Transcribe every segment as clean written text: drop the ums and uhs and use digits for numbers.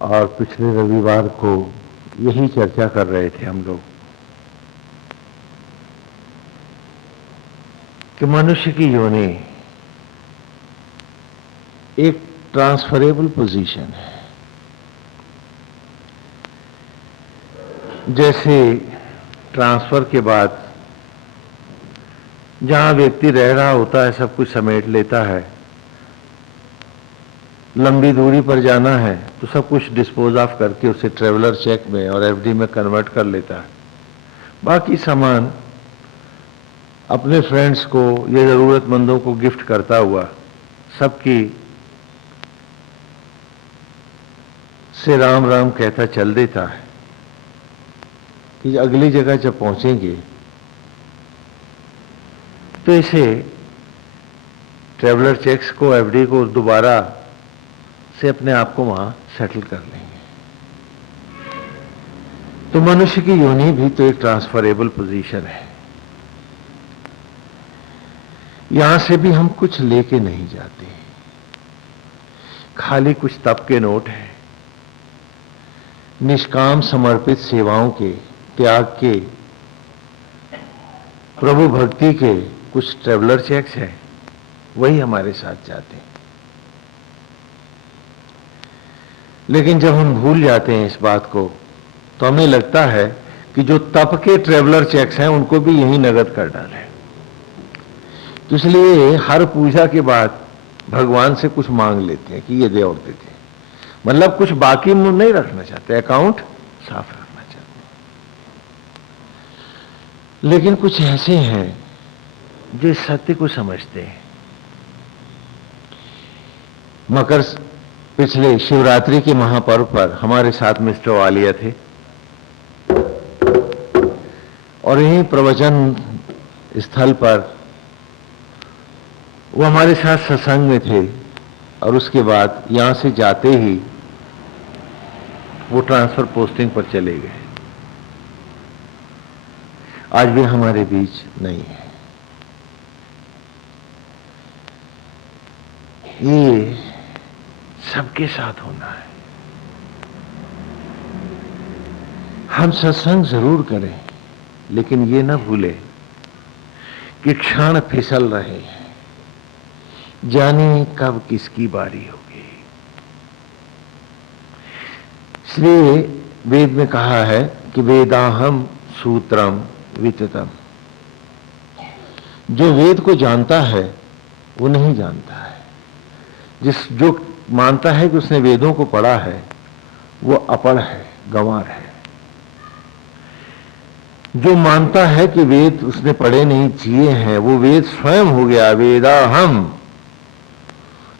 और पिछले रविवार को यही चर्चा कर रहे थे हम लोग कि मनुष्य की योनि एक ट्रांसफरेबल पोजीशन है। जैसे ट्रांसफर के बाद जहां व्यक्ति रह रहा होता है सब कुछ समेट लेता है, लंबी दूरी पर जाना है तो सब कुछ डिस्पोज ऑफ करके उसे ट्रेवलर चेक में और एफडी में कन्वर्ट कर लेता है। बाकी सामान अपने फ्रेंड्स को या जरूरतमंदों को गिफ्ट करता हुआ सबकी से राम राम कहता चल देता है कि अगली जगह जब पहुंचेंगे तो इसे ट्रेवलर चेक्स को एफडी को दोबारा से अपने आप को वहां सेटल कर लेंगे। तो मनुष्य की योनि भी तो एक ट्रांसफरेबल पोजीशन है। यहां से भी हम कुछ लेके नहीं जाते, खाली कुछ तप के नोट हैं, निष्काम समर्पित सेवाओं के, त्याग के, प्रभु भक्ति के कुछ ट्रेवलर चेक्स हैं, वही हमारे साथ जाते हैं। लेकिन जब हम भूल जाते हैं इस बात को तो हमें लगता है कि जो तप के ट्रेवलर चेक्स हैं उनको भी यही नगद कर डालें। तो इसलिए हर पूजा के बाद भगवान से कुछ मांग लेते हैं कि ये दे और दे दे, मतलब कुछ बाकी मुंह नहीं रखना चाहते, अकाउंट साफ रखना चाहते हैं। लेकिन कुछ ऐसे हैं जो इस सत्य को समझते हैं। पिछले शिवरात्रि के महापर्व पर हमारे साथ मिस्टर वालिया थे और यही प्रवचन स्थल पर वो हमारे साथ सत्संग में थे और उसके बाद यहां से जाते ही वो ट्रांसफर पोस्टिंग पर चले गए। आज भी हमारे बीच नहीं है। ये सबके साथ होना है। हम सत्संग जरूर करें लेकिन ये ना भूले कि क्षण फिसल रहे हैं, जाने कब किसकी बारी होगी। इसलिए वेद में कहा है कि वेदाहम सूत्रम विततम। जो वेद को जानता है वो नहीं जानता है, जो मानता है कि उसने वेदों को पढ़ा है वो अपढ़ है, गंवार है। जो मानता है कि वेद उसने पढ़े नहीं, जिए हैं, वो वेद स्वयं हो गया। वेदाहम,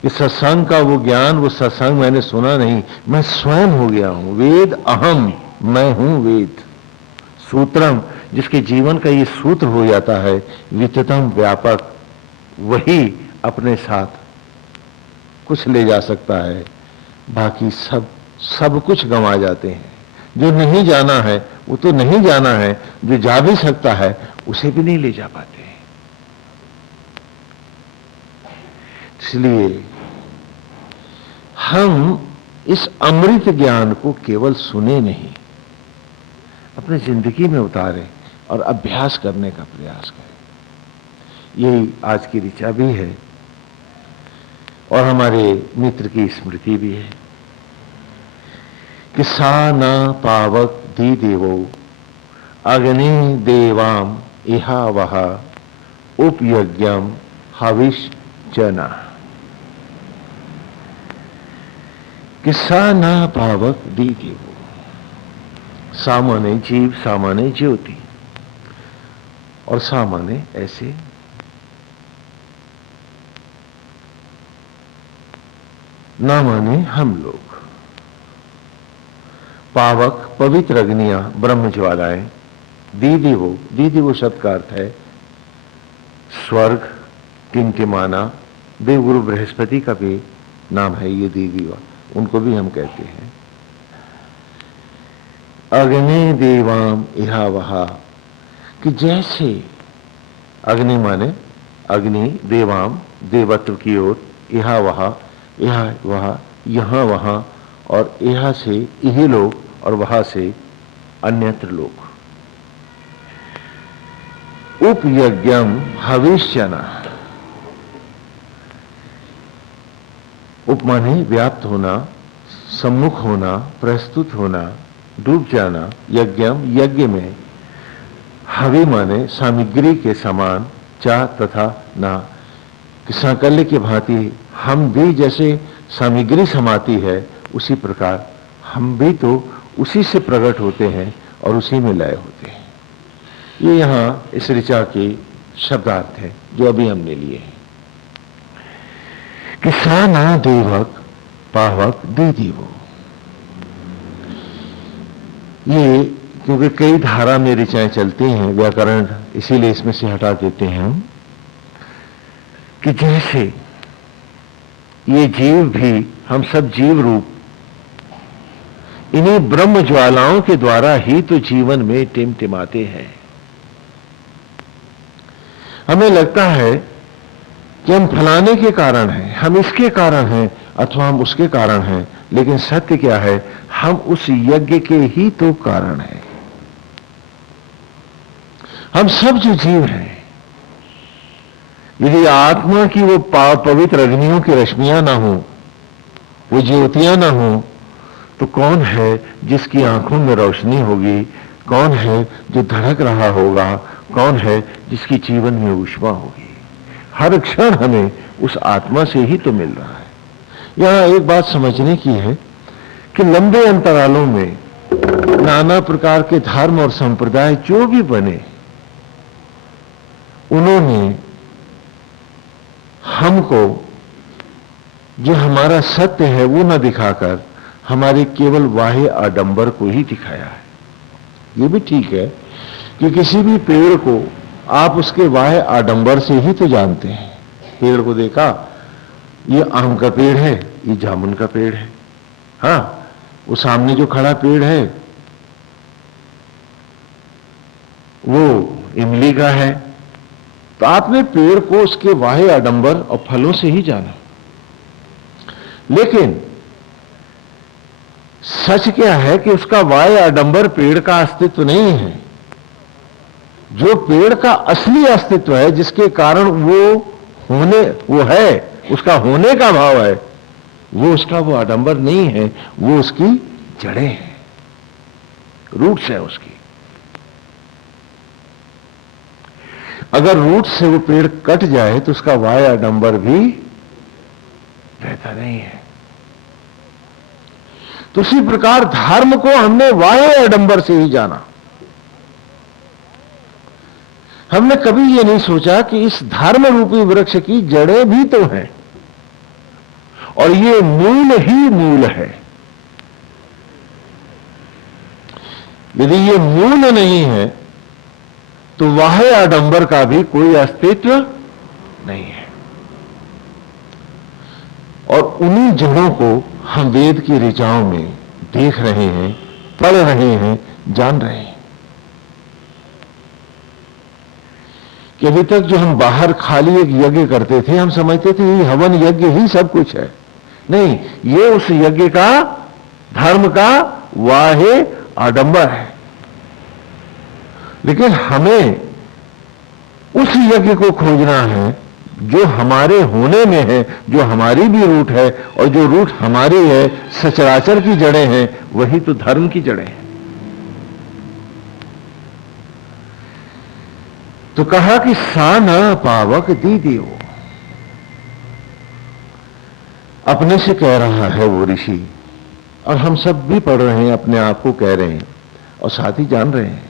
कि सत्संग का वो ज्ञान, वो सत्संग मैंने सुना नहीं, मैं स्वयं हो गया हूं। वेद अहम, मैं हूं वेद। सूत्रम, जिसके जीवन का ये सूत्र हो जाता है, विततम, व्यापक, वही अपने साथ कुछ ले जा सकता है, बाकी सब कुछ गंवा जाते हैं। जो नहीं जाना है वो तो नहीं जाना है, जो जा भी सकता है उसे भी नहीं ले जा पाते। इसलिए हम इस अमृत ज्ञान को केवल सुने नहीं, अपनी जिंदगी में उतारें और अभ्यास करने का प्रयास करें। यही आज की ऋचा भी है और हमारे मित्र की स्मृति भी है कि सा न पावक दी देवो अग्नि देवाम इहा वहा उपयज्ञम हविष जना। कि सा न पावक दी देवो, सामान्य जीव, सामान्य ज्योति, और सामान्य ऐसे ना माने हम लोग। पावक, पवित्र अग्नियां, ब्रह्म ज्वालाएं, दीदिवो शब्द का अर्थ है स्वर्ग, टिमटिमाना। देवगुरु बृहस्पति का भी नाम है ये दीदिवा, उनको भी हम कहते हैं। अग्नि देवाम इहा वहा, कि जैसे अग्नि माने अग्नि, देवाम, देवत्व की ओर, इहा वहा, यहां वहां, यहां वहां, और यहाँ से यही लोग और वहां से अन्यत्र लोग। उपयज्ञम हविष्यना, उप माने व्याप्त होना, सम्मुख होना, प्रस्तुत होना, डूब जाना। यज्ञम यज्ञ में, हवि माने सामग्री के समान, चा तथा ना, कि सांकल्य की भांति हम भी जैसे सामग्री समाती है उसी प्रकार हम भी तो उसी से प्रकट होते हैं और उसी में लय होते हैं। ये यहां इस ऋचा के शब्दार्थ है जो अभी हमने लिए हैं कि सा ना देवक पावक दी दीवो। ये क्योंकि कई धारा में ऋचाएं चलती हैं, व्याकरण इसीलिए इसमें से हटा देते हैं हम, कि जैसे ये जीव भी, हम सब जीव रूप इन्हीं ब्रह्म ज्वालाओं के द्वारा ही तो जीवन में टिमटिमाते हैं। हमें लगता है कि हम फलाने के कारण हैं, हम इसके कारण हैं, अथवा हम उसके कारण हैं, लेकिन सत्य क्या है, हम उस यज्ञ के ही तो कारण हैं। हम सब जो जीव हैं, यदि आत्मा की वो पवित्र अग्नियों की रश्मियां ना हो, वो ज्योतियां ना हो, तो कौन है जिसकी आंखों में रोशनी होगी, कौन है जो धड़क रहा होगा, कौन है जिसकी जीवन में ऊष्मा होगी। हर क्षण हमें उस आत्मा से ही तो मिल रहा है। यहां एक बात समझने की है कि लंबे अंतरालों में नाना प्रकार के धर्म और संप्रदाय जो भी बने, उन्होंने हमको जो हमारा सत्य है वो न दिखाकर हमारे केवल बाह्य आडंबर को ही दिखाया है। ये भी ठीक है कि किसी भी पेड़ को आप उसके बाह्य आडंबर से ही तो जानते हैं। पेड़ को देखा, ये आम का पेड़ है, ये जामुन का पेड़ है, हाँ वो सामने जो खड़ा पेड़ है वो इमली का है। तो आपने पेड़ को उसके बाह्य आडंबर और फलों से ही जाना, लेकिन सच क्या है कि उसका बाह्य आडंबर पेड़ का अस्तित्व नहीं है। जो पेड़ का असली अस्तित्व है, जिसके कारण वो है, उसका होने का भाव है, वो उसका वो आडंबर नहीं है, वो उसकी जड़ें हैं, रूट्स है उसकी। अगर रूट से वो पेड़ कट जाए तो उसका बाह्य आडंबर भी रहता नहीं है। तो उसी प्रकार धर्म को हमने बाह्य आडंबर से ही जाना। हमने कभी ये नहीं सोचा कि इस धर्म रूपी वृक्ष की जड़ें भी तो हैं और ये मूल ही मूल है। यदि ये मूल नहीं है तो बाह्य आडंबर का भी कोई अस्तित्व नहीं है। और उन्हीं जड़ों को हम वेद की ऋचाओं में देख रहे हैं, पढ़ रहे हैं, जान रहे हैं। कि अभी तक जो हम बाहर खाली एक यज्ञ करते थे, हम समझते थे ये हवन यज्ञ ही सब कुछ है। नहीं, ये उस यज्ञ का, धर्म का बाह्य आडंबर है। लेकिन हमें उस यज्ञ को खोजना है जो हमारे होने में है, जो हमारी भी रूट है, और जो रूट हमारी है, सचराचर की जड़ें हैं, वही तो धर्म की जड़ें हैं। तो कहा कि सा न पावक दी देव। अपने से कह रहा है वो ऋषि, और हम सब भी पढ़ रहे हैं, अपने आप को कह रहे हैं और साथ ही जान रहे हैं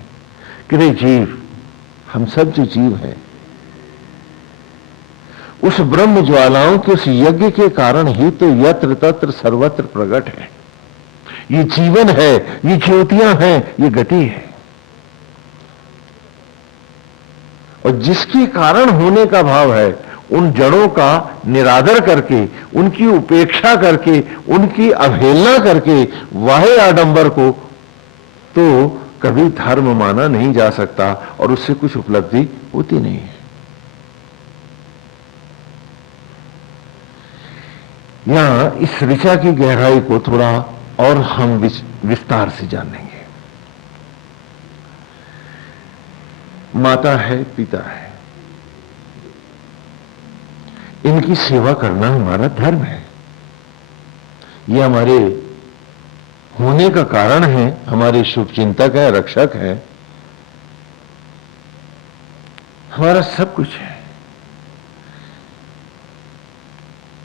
कि रे जीव, हम सब जो जीव हैं, उस ब्रह्म ज्वालाओं के उस यज्ञ के कारण ही तो यत्र तत्र सर्वत्र प्रकट है। ये जीवन है, ये ज्योतियां हैं, ये गति है। और जिसके कारण होने का भाव है, उन जड़ों का निरादर करके, उनकी उपेक्षा करके, उनकी अवहेलना करके बाह्य आडंबर को तो कभी धर्म माना नहीं जा सकता और उससे कुछ उपलब्धि होती नहीं है। यहां इस ऋचा की गहराई को थोड़ा और हम विस्तार से जानेंगे। माता है, पिता है, इनकी सेवा करना हमारा धर्म है। ये हमारे होने का कारण है, हमारे शुभचिंतक है, रक्षक है, हमारा सब कुछ है।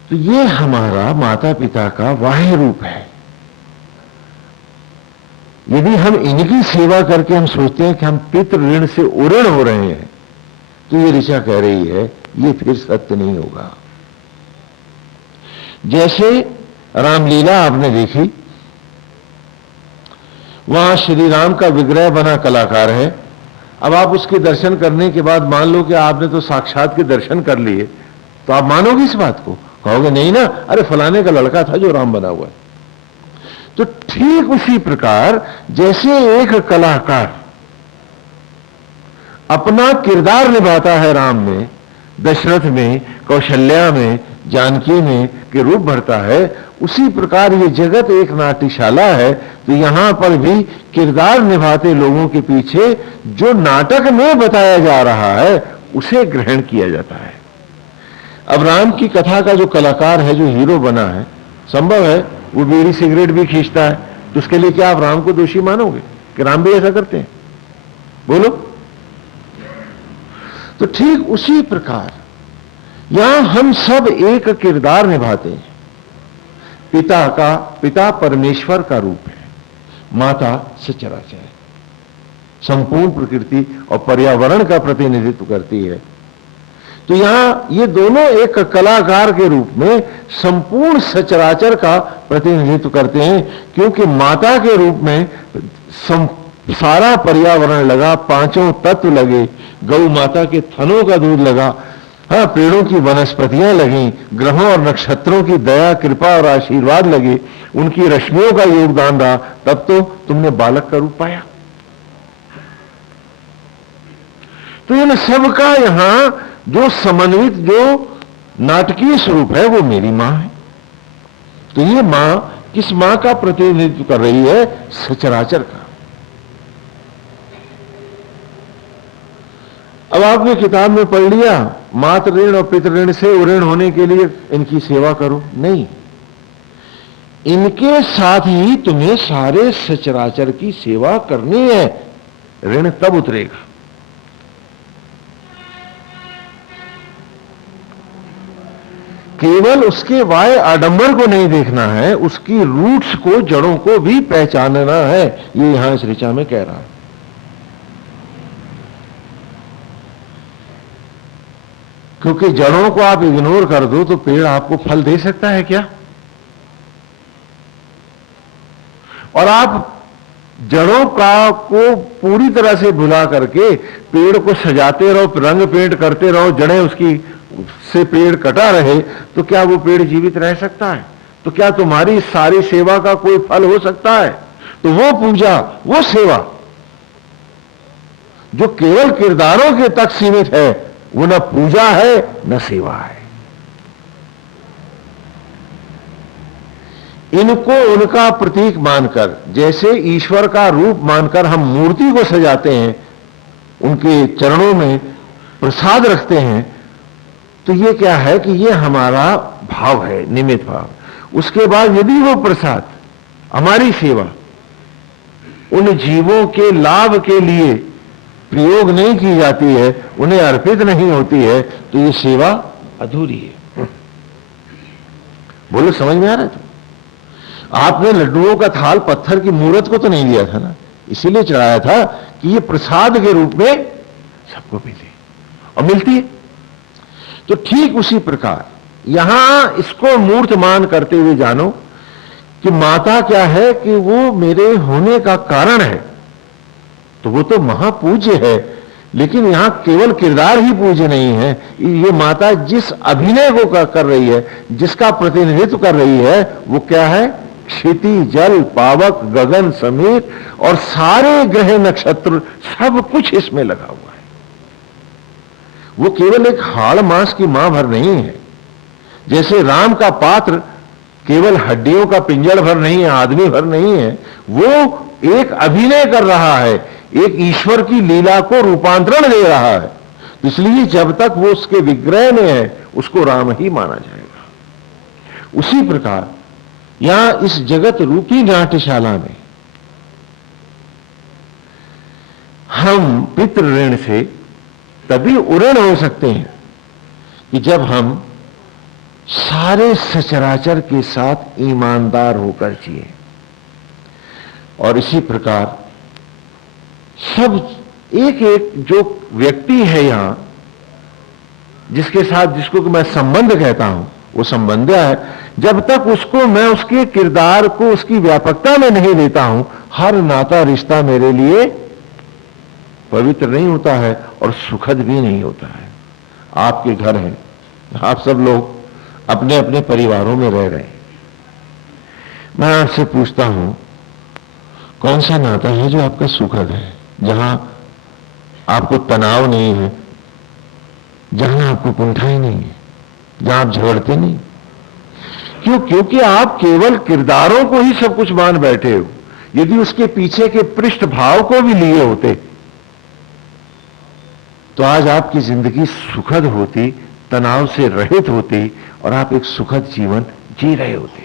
तो ये हमारा माता पिता का बाह्य रूप है। यदि हम इनकी सेवा करके हम सोचते हैं कि हम पितृ ऋण से उऋण हो रहे हैं, तो ये ऋचा कह रही है ये फिर सत्य नहीं होगा। जैसे रामलीला आपने देखी, वहां श्री राम का विग्रह बना कलाकार है। अब आप उसके दर्शन करने के बाद मान लो कि आपने तो साक्षात के दर्शन कर लिए, तो आप मानोगे इस बात को? कहोगे नहीं ना, अरे फलाने का लड़का था जो राम बना हुआ है। तो ठीक उसी प्रकार जैसे एक कलाकार अपना किरदार निभाता है राम में, दशरथ में, कौशल्या में, जानकी में के रूप भरता है, उसी प्रकार ये जगत एक नाट्यशाला है। तो यहां पर भी किरदार निभाते लोगों के पीछे जो नाटक में बताया जा रहा है उसे ग्रहण किया जाता है। अब राम की कथा का जो कलाकार है, जो हीरो बना है, संभव है वो बीड़ी सिगरेट भी खींचता है, तो उसके लिए क्या आप राम को दोषी मानोगे कि राम भी ऐसा करते हैं? बोलो। तो ठीक उसी प्रकार यहां हम सब एक किरदार निभाते हैं। पिता परमेश्वर का रूप है, माता सचराचर है, संपूर्ण प्रकृति और पर्यावरण का प्रतिनिधित्व करती है। तो यहां ये दोनों एक कलाकार के रूप में संपूर्ण सचराचर का प्रतिनिधित्व करते हैं, क्योंकि माता के रूप में सारा पर्यावरण लगा, पांचों तत्व लगे, गौ माता के थनों का दूध लगा, हाँ, पेड़ों की वनस्पतियां लगी, ग्रहों और नक्षत्रों की दया, कृपा और आशीर्वाद लगे, उनकी रश्मियों का योगदान रहा, तब तो तुमने बालक का रूप पाया। तो इन सबका यहां जो समन्वित, जो नाटकीय स्वरूप है, वो मेरी मां है। तो ये मां किस मां का प्रतिनिधित्व कर रही है? सचराचर का। अब आपने किताब में पढ़ लिया मातृ ऋण और पितृ ऋण से उऋण होने के लिए इनकी सेवा करो, नहीं, इनके साथ ही तुम्हें सारे सचराचर की सेवा करनी है, ऋण तब उतरेगा। केवल उसके वाय आडंबर को नहीं देखना है, उसकी रूट्स को, जड़ों को भी पहचानना है। ये यहां इस ऋचा में कह रहा है। क्योंकि जड़ों को आप इग्नोर कर दो तो पेड़ आपको फल दे सकता है क्या? और आप जड़ों का को पूरी तरह से भुला करके पेड़ को सजाते रहो, रंग पेंट करते रहो, जड़ें उसकी से पेड़ कटा रहे, तो क्या वो पेड़ जीवित रह सकता है? तो क्या तुम्हारी सारी सेवा का कोई फल हो सकता है? तो वो पूजा, वो सेवा जो केवल किरदारों के तक सीमित है, वो न पूजा है न सेवा है। इनको उनका प्रतीक मानकर, जैसे ईश्वर का रूप मानकर हम मूर्ति को सजाते हैं, उनके चरणों में प्रसाद रखते हैं, तो ये क्या है कि ये हमारा भाव है, निमित्त भाव। उसके बाद यदि वो प्रसाद, हमारी सेवा उन जीवों के लाभ के लिए प्रयोग नहीं की जाती है, उन्हें अर्पित नहीं होती है, तो ये सेवा अधूरी है। बोलो, समझ में आ रहा है? आपने लड्डुओं का थाल पत्थर की मूर्त को तो नहीं दिया था ना, इसीलिए चढ़ाया था कि ये प्रसाद के रूप में सबको मिले, और मिलती है। तो ठीक उसी प्रकार यहां इसको मूर्त मान करते हुए जानो कि माता क्या है कि वो मेरे होने का कारण है, तो वो तो महापूज्य है, लेकिन यहां केवल किरदार ही पूज्य नहीं है। ये माता जिस अभिनय को कर रही है, जिसका प्रतिनिधित्व कर रही है, वो क्या है? क्षिति, जल, पावक, गगन समेत और सारे ग्रह नक्षत्र, सब कुछ इसमें लगा हुआ है। वो केवल एक हाड़ मांस की मां भर नहीं है। जैसे राम का पात्र केवल हड्डियों का पिंजड़ भर नहीं है, आदमी भर नहीं है, वो एक अभिनय कर रहा है, एक ईश्वर की लीला को रूपांतरण दे रहा है। इसलिए जब तक वो उसके विग्रह में है उसको राम ही माना जाएगा। उसी प्रकार यहां इस जगत रूपी नाट्यशाला में हम पितृ ऋण से तभी उऋण हो सकते हैं कि जब हम सारे सचराचर के साथ ईमानदार होकर जिए। और इसी प्रकार सब एक एक जो व्यक्ति है यहां, जिसके साथ जिसको कि मैं संबंध कहता हूं, वो संबंध है, जब तक उसको मैं उसके किरदार को उसकी व्यापकता में नहीं देता हूं, हर नाता रिश्ता मेरे लिए पवित्र नहीं होता है और सुखद भी नहीं होता है। आपके घर हैं, आप सब लोग अपने अपने परिवारों में रह रहे हैं। मैं आपसे पूछता हूं, कौन सा नाता है जो आपका सुखद है, जहां आपको तनाव नहीं है, जहां आपको कुंठाई नहीं है, जहां आप झगड़ते नहीं? क्यों? क्योंकि आप केवल किरदारों को ही सब कुछ मान बैठे हो। यदि उसके पीछे के पृष्ठ भाव को भी लिए होते तो आज आपकी जिंदगी सुखद होती, तनाव से रहित होती और आप एक सुखद जीवन जी रहे होते।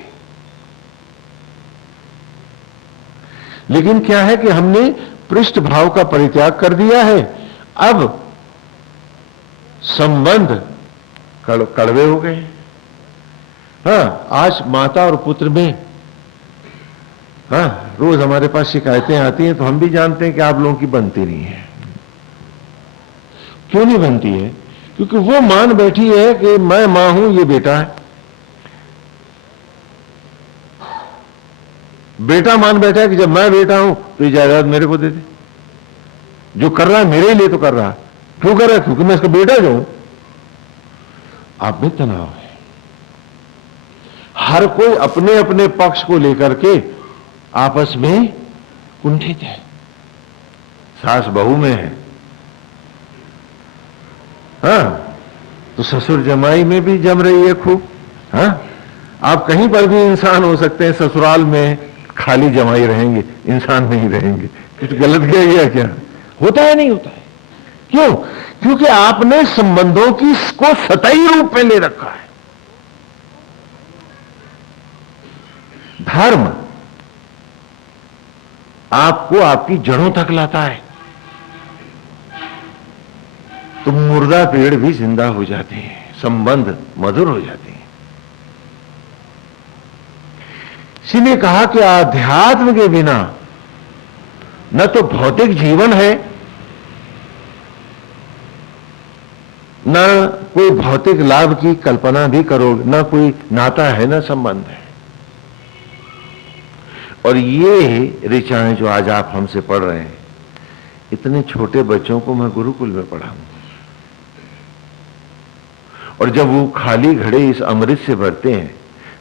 लेकिन क्या है कि हमने पृष्ठ भाव का परित्याग कर दिया है। अब संबंध कड़वे हो गए। हाँ, आज माता और पुत्र में, हाँ, रोज हमारे पास शिकायतें आती हैं तो हम भी जानते हैं कि आप लोगों की बनती नहीं है। क्यों नहीं बनती है? क्योंकि वो मान बैठी है कि मैं मां हूं, ये बेटा है। बेटा मान बैठा है कि जब मैं बेटा हूं तो ये जायदाद मेरे को दे दे। जो कर रहा है मेरे लिए तो कर रहा है। क्यों कर रहा है? क्योंकि मैं इसका बेटा जो हूं। आप में तनाव है। हर कोई अपने अपने पक्ष को लेकर के आपस में कुंठित है। सास बहू में है, हाँ, तो ससुर जमाई में भी जम रही है खूब। हाँ, आप कहीं पर भी इंसान हो सकते हैं, ससुराल में खाली जमाई रहेंगे, इंसान नहीं रहेंगे। कुछ गलत किया गया क्या? होता है? नहीं होता है। क्यों? क्योंकि आपने संबंधों की को सतही रूप में ले रखा है। धर्म आपको आपकी जड़ों तक लाता है, तो मुर्दा पेड़ भी जिंदा हो जाते हैं, संबंध मधुर हो जाते हैं। इसीलिए कहा कि आध्यात्म के बिना न तो भौतिक जीवन है, न कोई भौतिक लाभ की कल्पना भी करोगे, न कोई नाता है, न संबंध है। और ये ऋचाएं जो आज आप हमसे पढ़ रहे हैं, इतने छोटे बच्चों को मैं गुरुकुल में पढ़ाऊं, और जब वो खाली घड़े इस अमृत से भरते हैं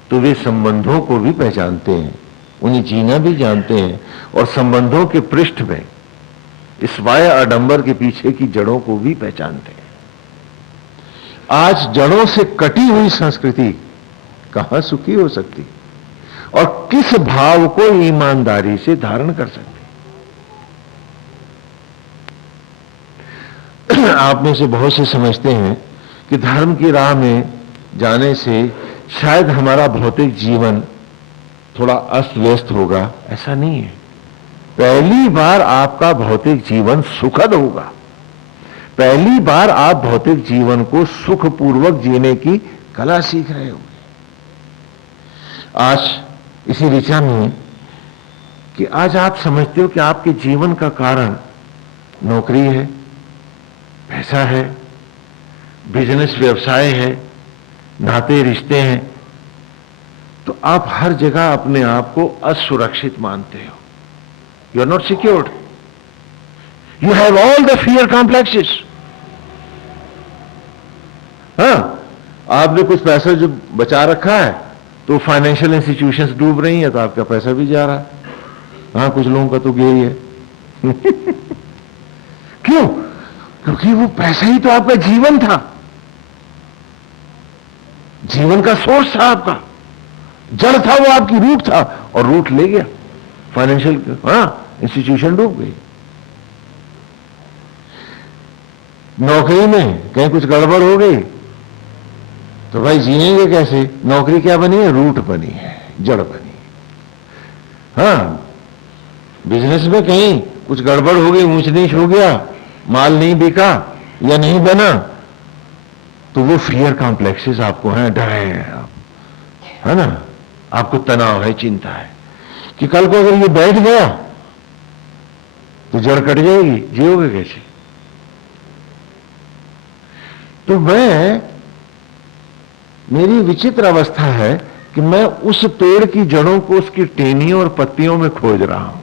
तो वे संबंधों को भी पहचानते हैं, उन्हें जीना भी जानते हैं, और संबंधों के पृष्ठ में इस वाय आडंबर के पीछे की जड़ों को भी पहचानते हैं। आज जड़ों से कटी हुई संस्कृति कहां सुखी हो सकती और किस भाव को ईमानदारी से धारण कर सकती? आप में से बहुत से समझते हैं कि धर्म की राह में जाने से शायद हमारा भौतिक जीवन थोड़ा अस्त व्यस्त होगा। ऐसा नहीं है। पहली बार आपका भौतिक जीवन सुखद होगा। पहली बार आप भौतिक जीवन को सुखपूर्वक जीने की कला सीख रहे होंगे। आज इसी ऋचा में कि आज आप समझते हो कि आपके जीवन का कारण नौकरी है, पैसा है, बिजनेस व्यवसाय है, नाते रिश्ते हैं, तो आप हर जगह अपने आप को असुरक्षित मानते हो। You are not secured. You have all the fear complexes. हाँ, आपने कुछ पैसा जो बचा रखा है तो फाइनेंशियल इंस्टीट्यूशंस डूब रही हैं तो आपका पैसा भी जा रहा है। हाँ, कुछ लोगों का तो गया ही है। क्यों? क्योंकि वो पैसा ही तो आपका जीवन था, जीवन का सोर्स था आपका। जड़ था वो आपकी रूट था, और रूट ले गया फाइनेंशियल, इंस्टीट्यूशन डूब गई। नौकरी में कहीं कुछ गड़बड़ हो गई तो भाई जिएंगे कैसे? नौकरी क्या बनी है? रूट बनी है, जड़ बनी है। हाँ, बिजनेस में कहीं कुछ गड़बड़ हो गई, ऊंच नीच हो गया, माल नहीं बिका या नहीं बना, तो वो फियर कॉम्प्लेक्सेस आपको हैं, डर है ना, आपको तनाव है, चिंता है कि कल को अगर ये बैठ गया तो जड़ कट जाएगी, जियोगे कैसे? तो मेरी विचित्र अवस्था है कि मैं उस पेड़ की जड़ों को उसकी टहनियों और पत्तियों में खोज रहा हूं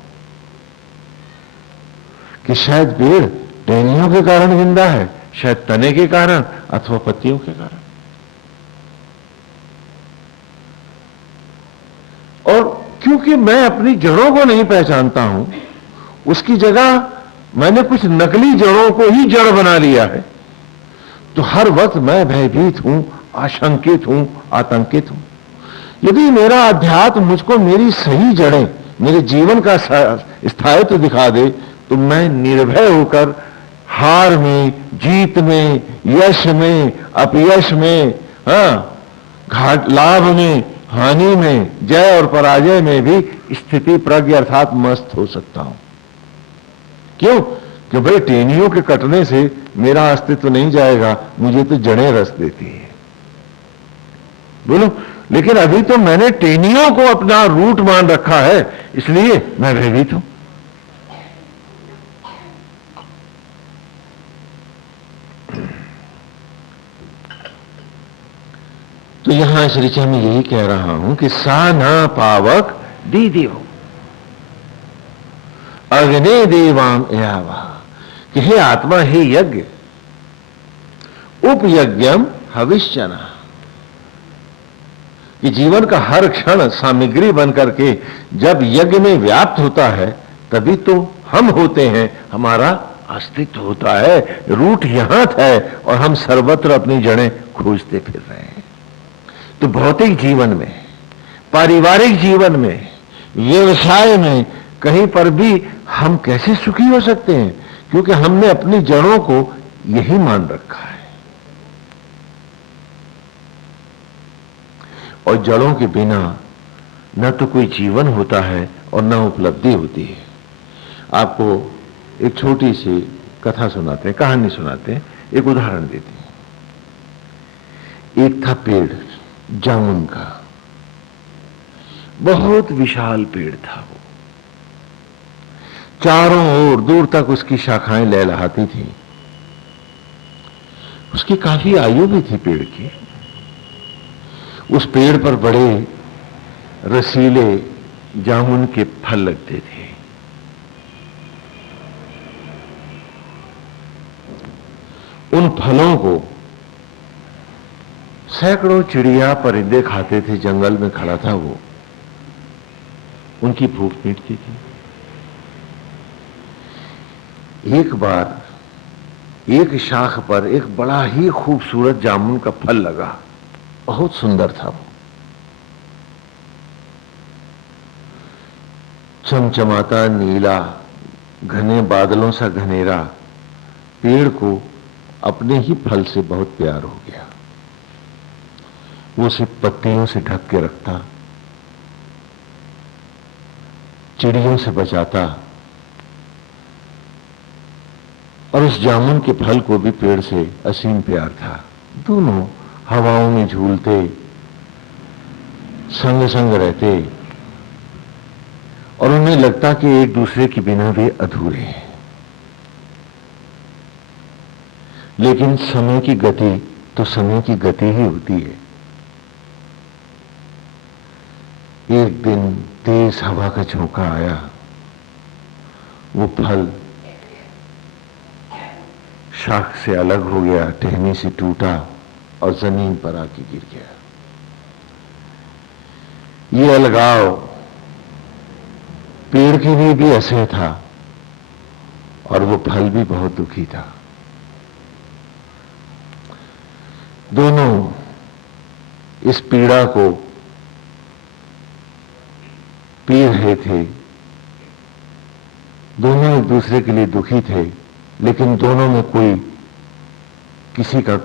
कि शायद पेड़ टहनियों के कारण जिंदा है, शायद तने के कारण अथवा पत्तियों के कारण। और क्योंकि मैं अपनी जड़ों को नहीं पहचानता हूं, उसकी जगह मैंने कुछ नकली जड़ों को ही जड़ बना लिया है, तो हर वक्त मैं भयभीत हूं, आशंकित हूं, आतंकित हूं। यदि मेरा अध्यात्म मुझको मेरी सही जड़ें, मेरे जीवन का स्थायित्व दिखा दे, तो मैं निर्भय होकर हार में, जीत में, यश में, अपयश में, घाट लाभ में, हानि में, जय और पराजय में भी स्थिति प्रज्ञ अर्थात मस्त हो सकता हूं। क्यों? कि भाई टेनियों के कटने से मेरा अस्तित्व नहीं जाएगा, मुझे तो जड़ें रस देती है। बोलो, लेकिन अभी तो मैंने टेनियों को अपना रूट मान रखा है, इसलिए मैं भयभीत हूं। तो यहां इस ऋचा में यही कह रहा हूं कि सा न पावक दीदियो अग्ने देवाम एवा, कि हे आत्मा, हे यज्ञ, उपयज्ञम हविष्यना, कि जीवन का हर क्षण सामग्री बनकर के जब यज्ञ में व्याप्त होता है, तभी तो हम होते हैं, हमारा अस्तित्व होता है, रूट यहां है और हम सर्वत्र अपनी जड़ें खोजते फिर रहे हैं। तो भौतिक जीवन में, पारिवारिक जीवन में, व्यवसाय में, कहीं पर भी हम कैसे सुखी हो सकते हैं? क्योंकि हमने अपनी जड़ों को यही मान रखा है। और जड़ों के बिना न तो कोई जीवन होता है और न उपलब्धि होती है। आपको एक छोटी सी कथा सुनाते हैं, कहानी सुनाते हैं, एक उदाहरण देते हैं। एक था पेड़ जामुन का, बहुत विशाल पेड़ था वो, चारों ओर दूर तक उसकी शाखाएं लहलहाती थी। उसकी काफी आयु भी थी पेड़ की। उस पेड़ पर बड़े रसीले जामुन के फल लगते थे। उन फलों को सैकड़ों चिड़िया परिंदे खाते थे। जंगल में खड़ा था वो, उनकी भूख मिटती थी। एक बार एक शाख पर एक बड़ा ही खूबसूरत जामुन का फल लगा, बहुत सुंदर था वो, चमचमाता नीला, घने बादलों सा घनेरा। पेड़ को अपने ही फल से बहुत प्यार हो गया। वो उसे पत्तियों से ढक के रखता, चिड़ियों से बचाता, और उस जामुन के फल को भी पेड़ से असीम प्यार था। दोनों हवाओं में झूलते, संग संग रहते, और उन्हें लगता कि एक दूसरे के बिना वे अधूरे हैं। लेकिन समय की गति तो समय की गति ही होती है। एक दिन तेज हवा का झोंका आया, वो फल शाख से अलग हो गया, टहनी से टूटा और जमीन पर आके गिर गया। ये अलगाव पेड़ के लिए भी असह्य था और वो फल भी बहुत दुखी था। दोनों इस पीड़ा को पी रहे थे, दोनों एक दूसरे के लिए दुखी थे, लेकिन दोनों में कोई किसी का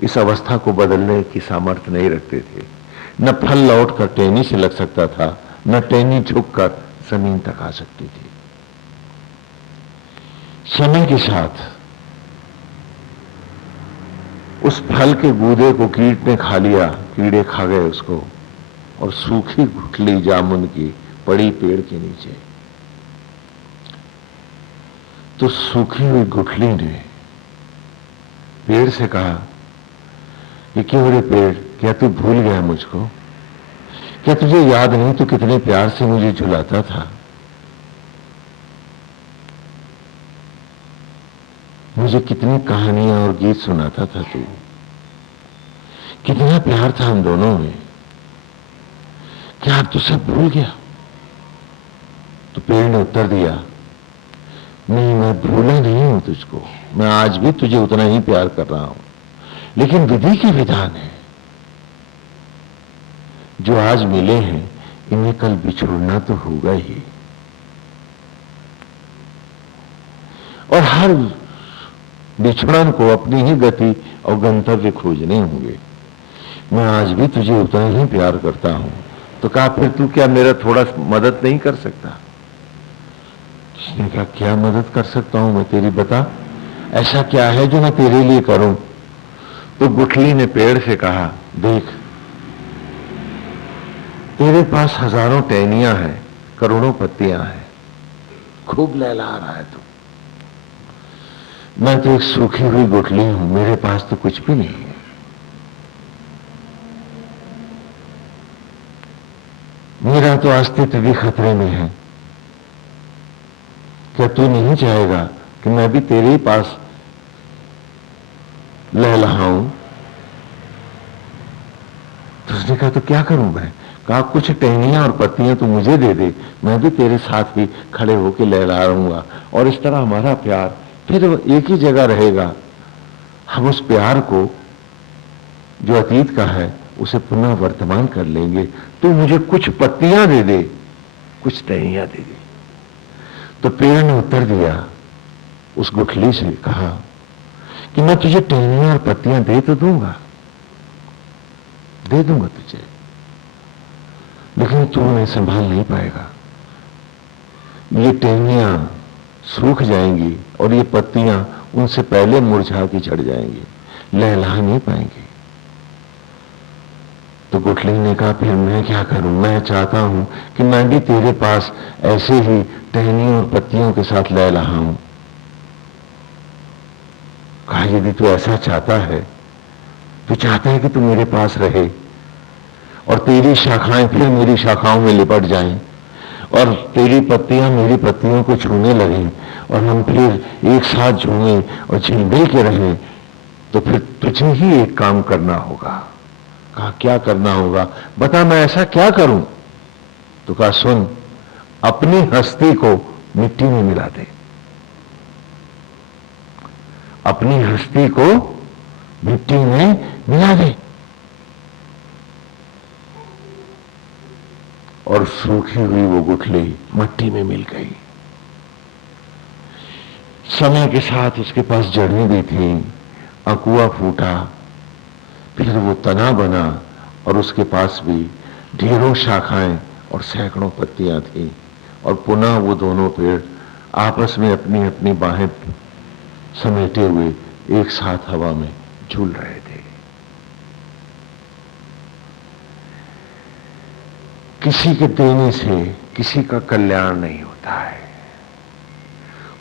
इस अवस्था को बदलने की सामर्थ्य नहीं रखते थे। न फल लौट कर टहनी से लग सकता था, न टहनी झुक कर जमीन तक आ सकती थी। समय के साथ उस फल के गूदे को कीट ने खा लिया, कीड़े खा गए उसको, और सूखी गुठली जामुन की पड़ी पेड़ के नीचे। तो सूखी हुई गुठली ने पेड़ से कहा कि क्यों रे पेड़, क्या तू भूल गया मुझको? क्या तुझे याद नहीं तू कितने प्यार से मुझे झुलाता था? मुझे कितनी कहानियां और गीत सुनाता था तू? कितना प्यार था हम दोनों में, क्या अब तू सब भूल गया? तो पेड़ ने उत्तर दिया, नहीं, मैं भूला नहीं हूं तुझको, मैं आज भी तुझे उतना ही प्यार कर रहा हूं, लेकिन विधि के विधान है। जो आज मिले हैं इन्हें कल बिछोड़ना तो होगा ही, और हर बिछड़न को अपनी ही गति और गंतव्य खोजने होंगे। मैं आज भी तुझे उतना ही प्यार करता हूं। तो कहा, फिर तू क्या मेरा थोड़ा मदद नहीं कर सकता? उसने कहा, क्या मदद कर सकता हूं मैं तेरी, बता, ऐसा क्या है जो मैं तेरे लिए करूं? तो गुठली ने पेड़ से कहा, देख, तेरे पास हजारों टहनियां हैं, करोड़ों पत्तियां हैं, खूब लहला रहा है तू। मैं तो एक सूखी हुई गुठली हूं, मेरे पास तो कुछ भी नहीं है। मेरा तो अस्तित्व भी खतरे में है। क्या तू नहीं चाहेगा कि मैं भी तेरे ही पास लहलहाऊं? तो उसने कहा, तो क्या करूं मैं? कहा, कुछ टहनियां और पत्तियां तू मुझे दे दे, मैं भी तेरे साथ ही खड़े होकर लहलहाऊंगा, और इस तरह हमारा प्यार फिर एक ही जगह रहेगा। हम उस प्यार को जो अतीत का है उसे पुनः वर्तमान कर लेंगे। तू मुझे कुछ पत्तियां दे दे, कुछ टहनियां दे दे। तो पेड़ ने उत्तर दिया, उस गुठली से कहा कि मैं तुझे टहनियां और पत्तियां दे तो दूंगा, दे दूंगा तुझे, लेकिन तू उन्हें संभाल नहीं पाएगा। ये टहनियां सूख जाएंगी और ये पत्तियां उनसे पहले मुरझा के झड़ जाएंगी, लहला नहीं पाएंगी। तो गुठली ने कहा, फिर मैं क्या करूं? मैं चाहता हूं कि मैं भी तेरे पास ऐसे ही टहनियों और पत्तियों के साथ लहलहाऊं। कहा, यदि तू ऐसा चाहता है, तू चाहता है कि तू मेरे पास रहे और तेरी शाखाएं फिर मेरी शाखाओं में लिपट जाएं, और तेरी पत्तियां मेरी पत्तियों को छूने लगें, और हम फिर एक साथ झूमें और झिलमिल के रहें, तो फिर तुझे ही एक काम करना होगा। कहा, क्या करना होगा? बता, मैं ऐसा क्या करूं? तो कहा, सुन, अपनी हस्ती को मिट्टी में मिला दे, अपनी हस्ती को मिट्टी में मिला दे। और सूखी हुई वो गुठली मिट्टी में मिल गई। समय के साथ उसके पास जड़ें भी थी, अकुआ फूटा, फिर वो तना बना, और उसके पास भी ढेरों शाखाएं और सैकड़ों पत्तियां थी, और पुनः वो दोनों पेड़ आपस में अपनी अपनी बाहें समेटे हुए एक साथ हवा में झूल रहे थे। किसी के देने से किसी का कल्याण नहीं होता है,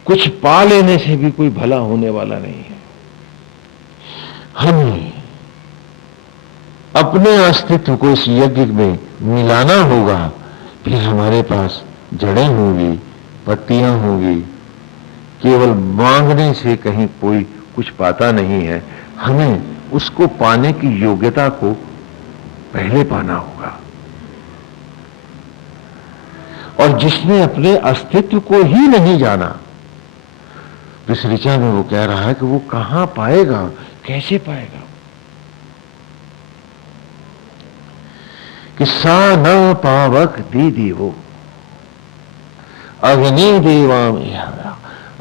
कुछ पा लेने से भी कोई भला होने वाला नहीं है। हमें अपने अस्तित्व को इस यज्ञ में मिलाना होगा, फिर हमारे पास जड़ें होंगी, पत्तियां होंगी। केवल मांगने से कहीं कोई कुछ पाता नहीं है, हमें उसको पाने की योग्यता को पहले पाना होगा। और जिसने अपने अस्तित्व को ही नहीं जाना, तो इस ऋचा में वो कह रहा है कि वो कहां पाएगा, कैसे पाएगा? कि सा न पावक दी देवो अग्नि देवा में।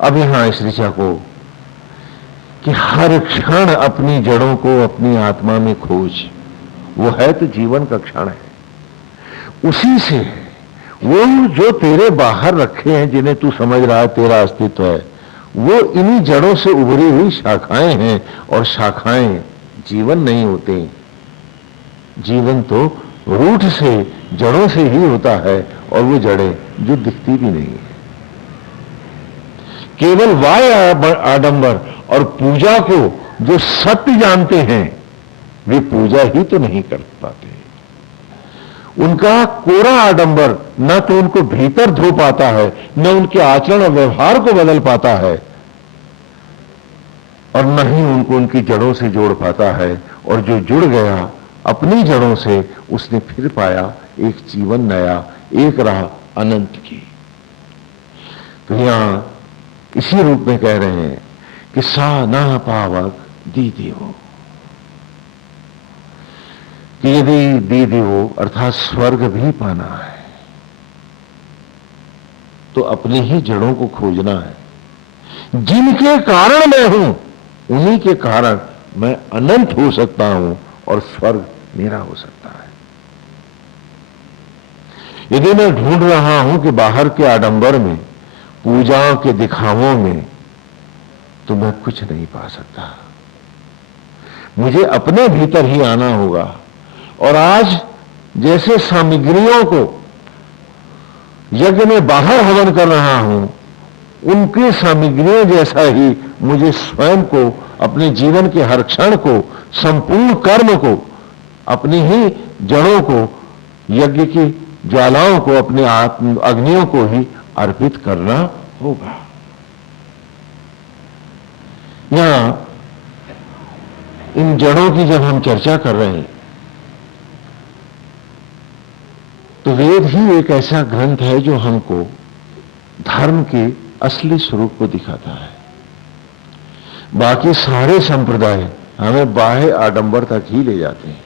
अब यहां इस ऋचा को कि हर क्षण अपनी जड़ों को अपनी आत्मा में खोज, वो है तो जीवन का क्षण है, उसी से वो जो तेरे बाहर रखे हैं जिन्हें तू समझ रहा है तेरा अस्तित्व है, वो इन्हीं जड़ों से उभरी हुई शाखाएं हैं। और शाखाएं जीवन नहीं होते, जीवन तो रूट से जड़ों से ही होता है, और वो जड़ें जो दिखती भी नहीं है। केवल वाय आडंबर और पूजा को जो सत्य जानते हैं वे पूजा ही तो नहीं कर पाते। उनका कोरा आडंबर न तो उनको भीतर धो पाता है, न उनके आचरण और व्यवहार को बदल पाता है, और न ही उनको उनकी जड़ों से जोड़ पाता है। और जो जुड़ गया अपनी जड़ों से, उसने फिर पाया एक जीवन नया, एक राह अनंत की। तो यहां इसी रूप में कह रहे हैं कि सा न पावक दी देवो, कि यदि दी देवो अर्थात स्वर्ग भी पाना है तो अपनी ही जड़ों को खोजना है। जिनके कारण मैं हूं उन्हीं के कारण मैं अनंत हो सकता हूं और स्वर्ग मेरा हो सकता है। यदि मैं ढूंढ रहा हूं कि बाहर के आडंबर में, पूजाओं के दिखावों में, तो मैं कुछ नहीं पा सकता। मुझे अपने भीतर ही आना होगा। और आज जैसे सामग्रियों को यज्ञ में बाहर हवन कर रहा हूं, उनकी सामग्रियों जैसा ही मुझे स्वयं को, अपने जीवन के हर क्षण को, संपूर्ण कर्म को, अपनी ही जड़ों को, यज्ञ की ज्वालाओं को, अपने आत्म अग्नियों को ही अर्पित करना होगा। यहां इन जड़ों की जब हम चर्चा कर रहे हैं तो वेद ही एक ऐसा ग्रंथ है जो हमको धर्म के असली स्वरूप को दिखाता है। बाकी सारे संप्रदाय हमें बाह्य आडंबर तक ही ले जाते हैं,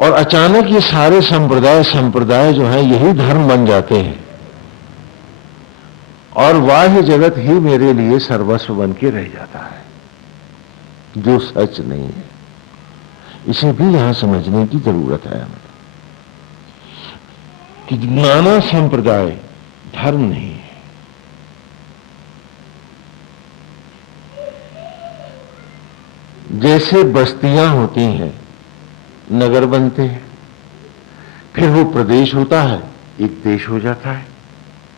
और अचानक ये सारे संप्रदाय जो है यही धर्म बन जाते हैं, और बाह्य जगत ही मेरे लिए सर्वस्व बन के रह जाता है, जो सच नहीं है। इसे भी यहां समझने की जरूरत है हमें कि नाना संप्रदाय धर्म नहीं है। जैसे बस्तियां होती हैं, नगर बनते हैं, फिर वो प्रदेश होता है, एक देश हो जाता है,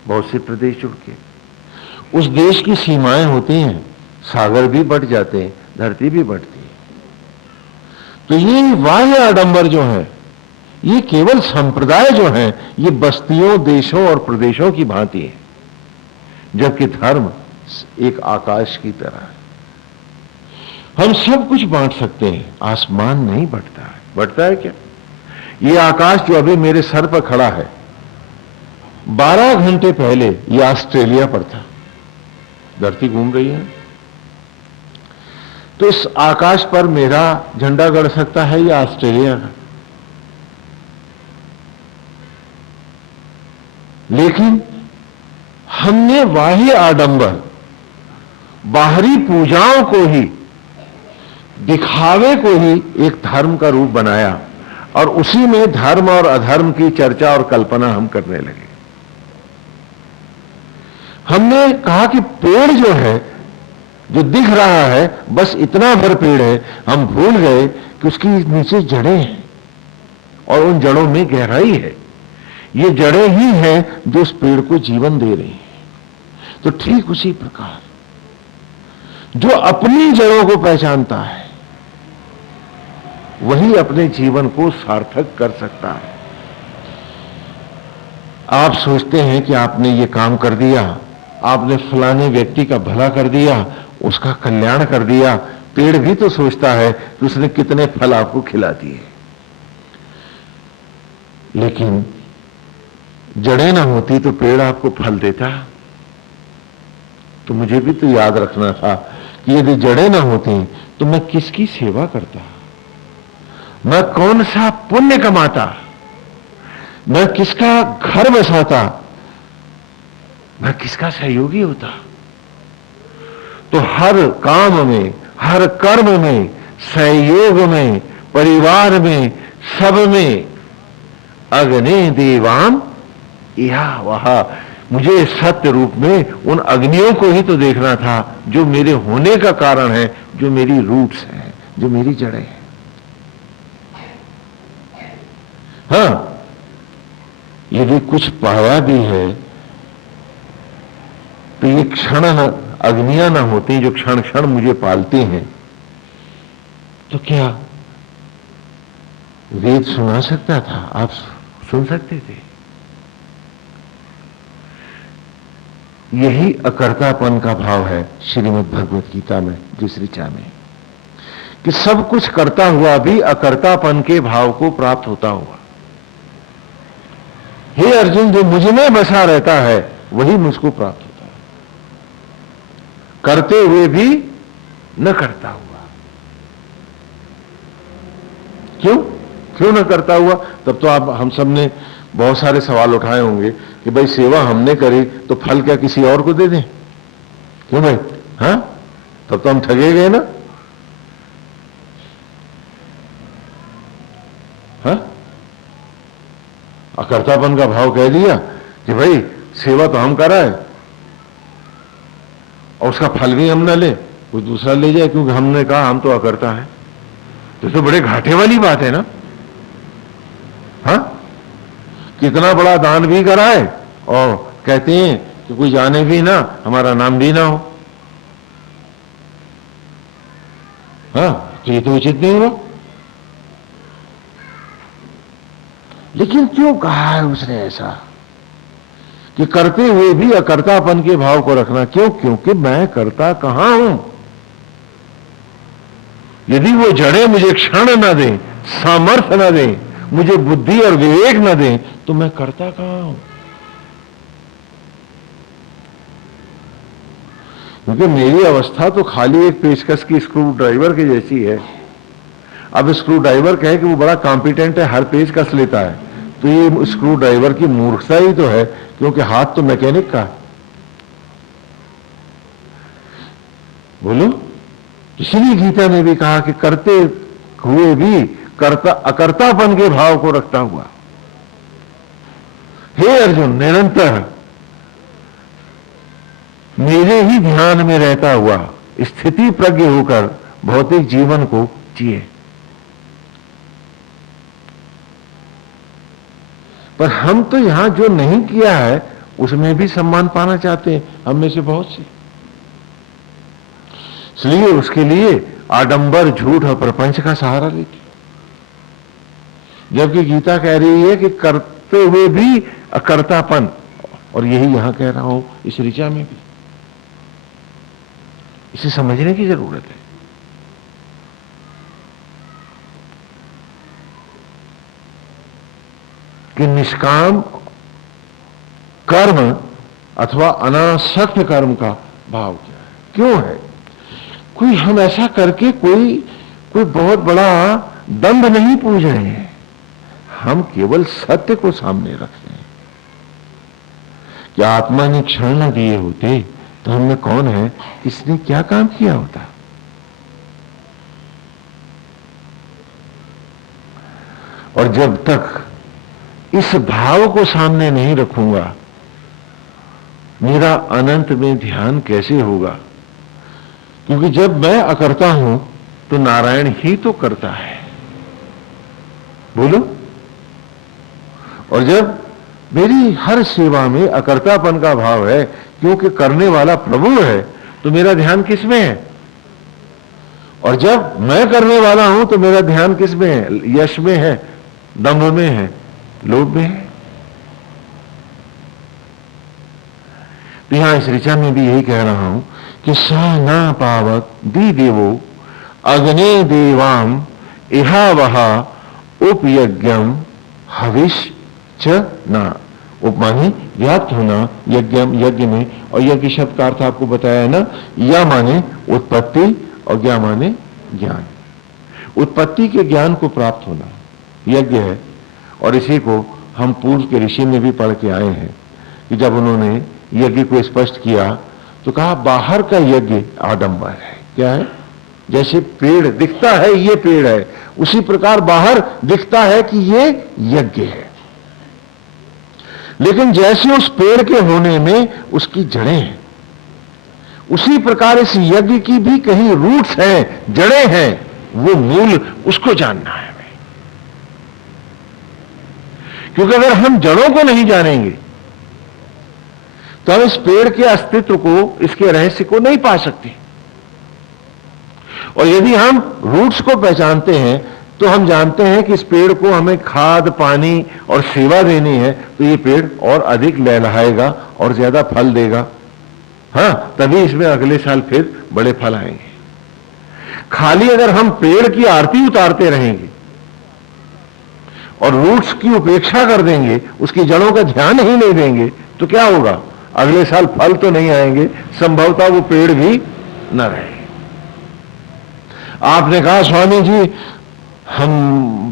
बहुत से प्रदेश जुड़ के। उस देश की सीमाएं होती हैं, सागर भी बढ़ जाते हैं, धरती भी बढ़ती है। तो ये बाह्य आडंबर जो है, ये केवल संप्रदाय जो है, ये बस्तियों, देशों और प्रदेशों की भांति है, जबकि धर्म एक आकाश की तरह है। हम सब कुछ बांट सकते हैं, आसमान नहीं बढ़ता है। बढ़ता है क्या? ये आकाश जो अभी मेरे सर पर खड़ा है, 12 घंटे पहले ये ऑस्ट्रेलिया पर था। धरती घूम रही है, तो इस आकाश पर मेरा झंडा गड़ सकता है या ऑस्ट्रेलिया का? लेकिन हमने बाह्य आडंबर, बाहरी पूजाओं को ही, दिखावे को ही एक धर्म का रूप बनाया, और उसी में धर्म और अधर्म की चर्चा और कल्पना हम करने लगे। हमने कहा कि पेड़ जो है, जो दिख रहा है, बस इतना भर पेड़ है, हम भूल गए कि उसकी नीचे जड़ें हैं और उन जड़ों में गहराई है। ये जड़ें ही हैं जो उस पेड़ को जीवन दे रही हैं। तो ठीक उसी प्रकार जो अपनी जड़ों को पहचानता है वही अपने जीवन को सार्थक कर सकता है। आप सोचते हैं कि आपने ये काम कर दिया, आपने फलाने व्यक्ति का भला कर दिया, उसका कल्याण कर दिया। पेड़ भी तो सोचता है कि उसने कितने फल आपको खिला दिए। लेकिन जड़ें ना होती तो पेड़ आपको फल देता। तो मुझे भी तो याद रखना था कि यदि जड़ें ना होती तो मैं किसकी सेवा करता। मैं कौन सा पुण्य कमाता, मैं किसका घर बसाता, मैं किसका सहयोगी होता। तो हर काम में, हर कर्म में, सहयोग में, परिवार में, सब में अग्नि देवाम यह वह, मुझे सत्य रूप में उन अग्नियों को ही तो देखना था जो मेरे होने का कारण है, जो मेरी रूट्स है, जो मेरी जड़ें हैं। हाँ, यदि कुछ पाया भी है तो ये क्षण अग्नियां ना होती जो क्षण क्षण मुझे पालती हैं, तो क्या वेद सुना सकता था? आप सुन सकते थे? यही अकर्तापन का भाव है श्रीमद् भगवत गीता में जिस ऋचा में, कि सब कुछ करता हुआ भी अकर्तापन के भाव को प्राप्त होता हुआ। हे अर्जुन, जो मुझ में बसा रहता है वही मुझको प्राप्त होता है, करते हुए भी न करता हुआ। क्यों न करता हुआ? तब तो आप हम सब ने बहुत सारे सवाल उठाए होंगे कि भाई सेवा हमने करी तो फल क्या किसी और को दे दें? क्यों भाई? हाँ, तब तो हम ठगे गए ना। हाँ, अकर्तापन का भाव कह दिया कि भाई सेवा तो हम कराए और उसका फल भी हम ना ले, कोई दूसरा ले जाए, क्योंकि हमने कहा हम तो अकर्ता है। तो बड़े घाटे वाली बात है ना। हाँ, कितना बड़ा दान भी कराए और कहते हैं कि कोई जाने भी ना, हमारा नाम भी ना हो। हाँ, तो ये तो उचित नहीं हुआ। लेकिन क्यों कहा है उसने ऐसा कि करते हुए भी अकर्तापन के भाव को रखना? क्यों? क्योंकि मैं करता कहां हूं। यदि वो जड़ें मुझे क्षण न दें, सामर्थ्य न दें, मुझे बुद्धि और विवेक न दें, तो मैं करता कहां हूं? क्योंकि मेरी अवस्था तो खाली एक पेचकस की स्क्रू ड्राइवर की जैसी है। अब स्क्रू ड्राइवर कहे कि वो बड़ा कॉम्पिटेंट है, हर पेच कस लेता है, तो ये स्क्रू ड्राइवर की मूर्खता ही तो है, क्योंकि हाथ तो मैकेनिक का है। बोलो, इसलिए गीता ने भी कहा कि करते हुए भी अकर्तापन के भाव को रखता हुआ, हे अर्जुन, निरंतर मेरे ही ध्यान में रहता हुआ स्थिति प्रज्ञ होकर भौतिक जीवन को जिए। पर हम तो यहां जो नहीं किया है उसमें भी सम्मान पाना चाहते हैं, हम में से बहुत से। इसलिए उसके लिए आडंबर, झूठ और प्रपंच का सहारा लेते, जबकि गीता कह रही है कि करते हुए भी अकर्तापन, और यही यहां कह रहा हूं इस ऋचा में भी। इसे समझने की जरूरत है। कि निष्काम कर्म अथवा अनासक्त कर्म का भाव क्या है, क्यों है? कोई हम ऐसा करके कोई बहुत बड़ा दंभ नहीं पूज रहे हैं, हम केवल सत्य को सामने रख रहे हैं। क्या आत्मा ने क्षण न दिए होते तो हमने कौन है, किसने क्या काम किया होता? और जब तक इस भाव को सामने नहीं रखूंगा, मेरा अनंत में ध्यान कैसे होगा? क्योंकि जब मैं अकर्ता हूं तो नारायण ही तो करता है। बोलो, और जब मेरी हर सेवा में अकर्तापन का भाव है, क्योंकि करने वाला प्रभु है, तो मेरा ध्यान किस में है? और जब मैं करने वाला हूं तो मेरा ध्यान किस में है? यश में है, दम्भ में है, लोभ में है। तो यहां इस ऋचा में भी यही कह रहा हूं कि सा न पावक दी देवो अग्नि देवाम इहा वहा उपयज्ञम हविष च न। उपमानी व्याप्त होना यज्ञ में, और यज्ञ शब्द का अर्थ आपको बताया है ना, या माने उत्पत्ति और ज्ञा माने ज्ञान। उत्पत्ति के ज्ञान को प्राप्त होना यज्ञ है। और इसी को हम पूर्व के ऋषि में भी पढ़ के आए हैं कि जब उन्होंने यज्ञ को स्पष्ट किया तो कहा बाहर का यज्ञ आडंबर है। क्या है? जैसे पेड़ दिखता है ये पेड़ है, उसी प्रकार बाहर दिखता है कि ये यज्ञ है, लेकिन जैसे उस पेड़ के होने में उसकी जड़ें हैं, उसी प्रकार इस यज्ञ की भी कहीं रूट्स हैं, जड़ें हैं, वो मूल उसको जानना है हमें। क्योंकि अगर हम जड़ों को नहीं जानेंगे तो हम इस पेड़ के अस्तित्व को, इसके रहस्य को नहीं पा सकते। और यदि हम रूट्स को पहचानते हैं तो हम जानते हैं कि इस पेड़ को हमें खाद, पानी और सेवा देनी है तो ये पेड़ और अधिक लहलहाएगा और ज्यादा फल देगा। हां, तभी इसमें अगले साल फिर बड़े फल आएंगे। खाली अगर हम पेड़ की आरती उतारते रहेंगे और रूट्स की उपेक्षा कर देंगे, उसकी जड़ों का ध्यान ही नहीं देंगे, तो क्या होगा? अगले साल फल तो नहीं आएंगे, संभवतः वो पेड़ भी न रहे। आपने कहा स्वामी जी हम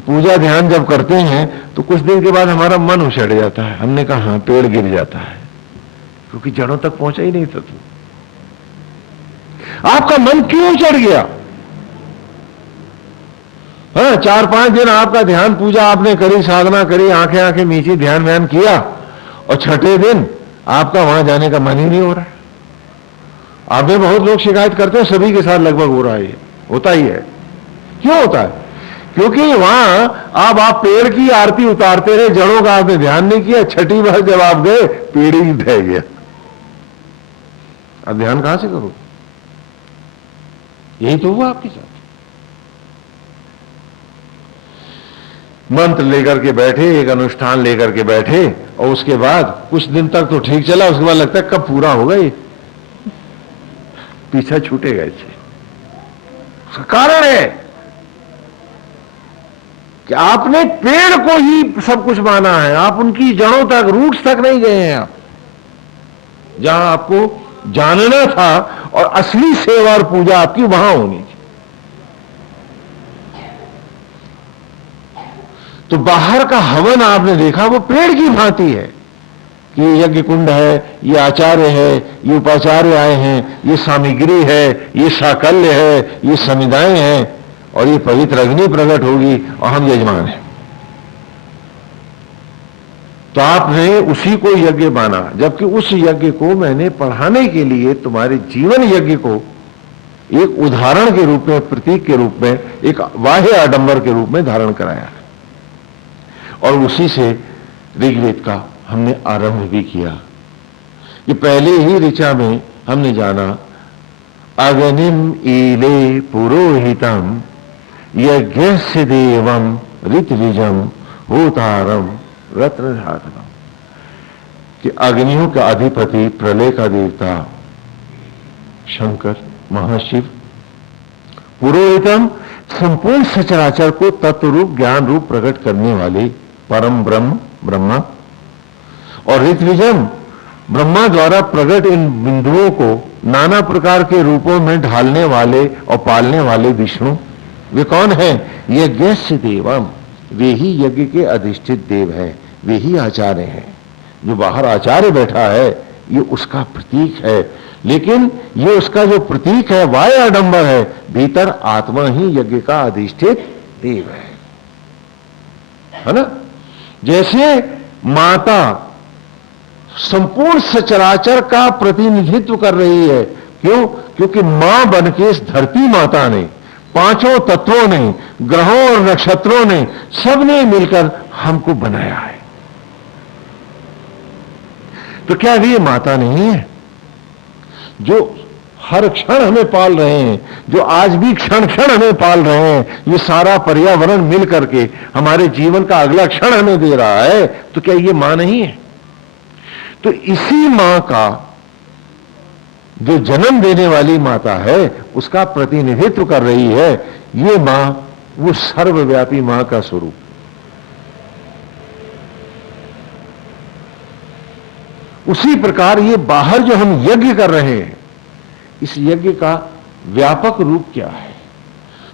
पूजा ध्यान जब करते हैं तो कुछ दिन के बाद हमारा मन उछड़ जाता है। हमने कहा हाँ, पेड़ गिर जाता है क्योंकि जड़ों तक पहुंचा ही नहीं था। तू आपका मन क्यों उछड़ गया? हाँ, 4-5 दिन आपका ध्यान पूजा आपने करी, साधना करी, आंखें आंखें मीची, ध्यान व्यान किया, और छठे दिन आपका वहां जाने का मन ही नहीं हो रहा है। आपने बहुत लोग शिकायत करते हैं, सभी के साथ लगभग हो रहा है, ये होता ही है। क्यों होता है? क्योंकि वहां अब आप पेड़ की आरती उतारते रहे, जड़ों का आपने ध्यान नहीं किया। छठी बार जब आप गए, पेड़ ही ढह गया। अब ध्यान कहां से करो? यही तो हुआ आपके साथ। मंत्र लेकर के बैठे, एक अनुष्ठान लेकर के बैठे, और उसके बाद कुछ दिन तक तो ठीक चला, उसके बाद लगता है कब पूरा होगा, ये पीछा छूटेगा। इससे उसका कारण है कि आपने पेड़ को ही सब कुछ माना है, आप उनकी जड़ों तक, रूट्स तक नहीं गए हैं। आप जहां आपको जानना था और असली सेवा और पूजा आपकी वहां होनी थी। तो बाहर का हवन आपने देखा, वो पेड़ की भांति है कि ये यज्ञ कुंड है, ये आचार्य है, ये उपाचार्य आए हैं, ये सामग्री है, ये साकल्य है, ये समुदाय है, और ये पवित्र अग्नि प्रकट होगी और हम यजमान हैं। तो आपने उसी को यज्ञ माना, जबकि उस यज्ञ को मैंने पढ़ाने के लिए तुम्हारे जीवन यज्ञ को एक उदाहरण के रूप में, प्रतीक के रूप में, एक बाह्य आडंबर के रूप में धारण कराया है। और उसी से ऋग्वेद का हमने आरंभ भी किया कि पहले ही ऋचा में हमने जाना अग्निम ईले पुरोहितम यज्ञस्य देवम ऋतविजम होतारम रत्नधातनम, कि अग्नियों का अधिपति, प्रलय का देवता शंकर महाशिव, पुरोहितम संपूर्ण सचराचर को तत्व रूप, ज्ञान रूप प्रकट करने वाले परम ब्रह्म ब्रह्मा, और ऋतविजम ब्रह्मा द्वारा प्रकट इन बिंदुओं को नाना प्रकार के रूपों में ढालने वाले और पालने वाले विष्णु। वे कौन है? यज्ञस्य देवम, वे ही यज्ञ के अधिष्ठित देव हैं, वे ही आचार्य हैं। जो बाहर आचार्य बैठा है ये उसका प्रतीक है, लेकिन ये उसका जो प्रतीक है वाय आडंबर है, भीतर आत्मा ही यज्ञ का अधिष्ठित देव है ना। जैसे माता संपूर्ण सचराचर का प्रतिनिधित्व कर रही है, क्यों? क्योंकि मां बन के इस धरती माता ने, पांचों तत्वों ने, ग्रहों और नक्षत्रों ने, सबने मिलकर हमको बनाया है। तो क्या ये माता नहीं है जो हर क्षण हमें पाल रहे हैं, जो आज भी क्षण क्षण हमें पाल रहे हैं? ये सारा पर्यावरण मिल करके हमारे जीवन का अगला क्षण हमें दे रहा है, तो क्या ये मां नहीं है? तो इसी मां का, जो जन्म देने वाली माता है, उसका प्रतिनिधित्व कर रही है ये मां, वो सर्वव्यापी मां का स्वरूप। उसी प्रकार ये बाहर जो हम यज्ञ कर रहे हैं, इस यज्ञ का व्यापक रूप क्या है?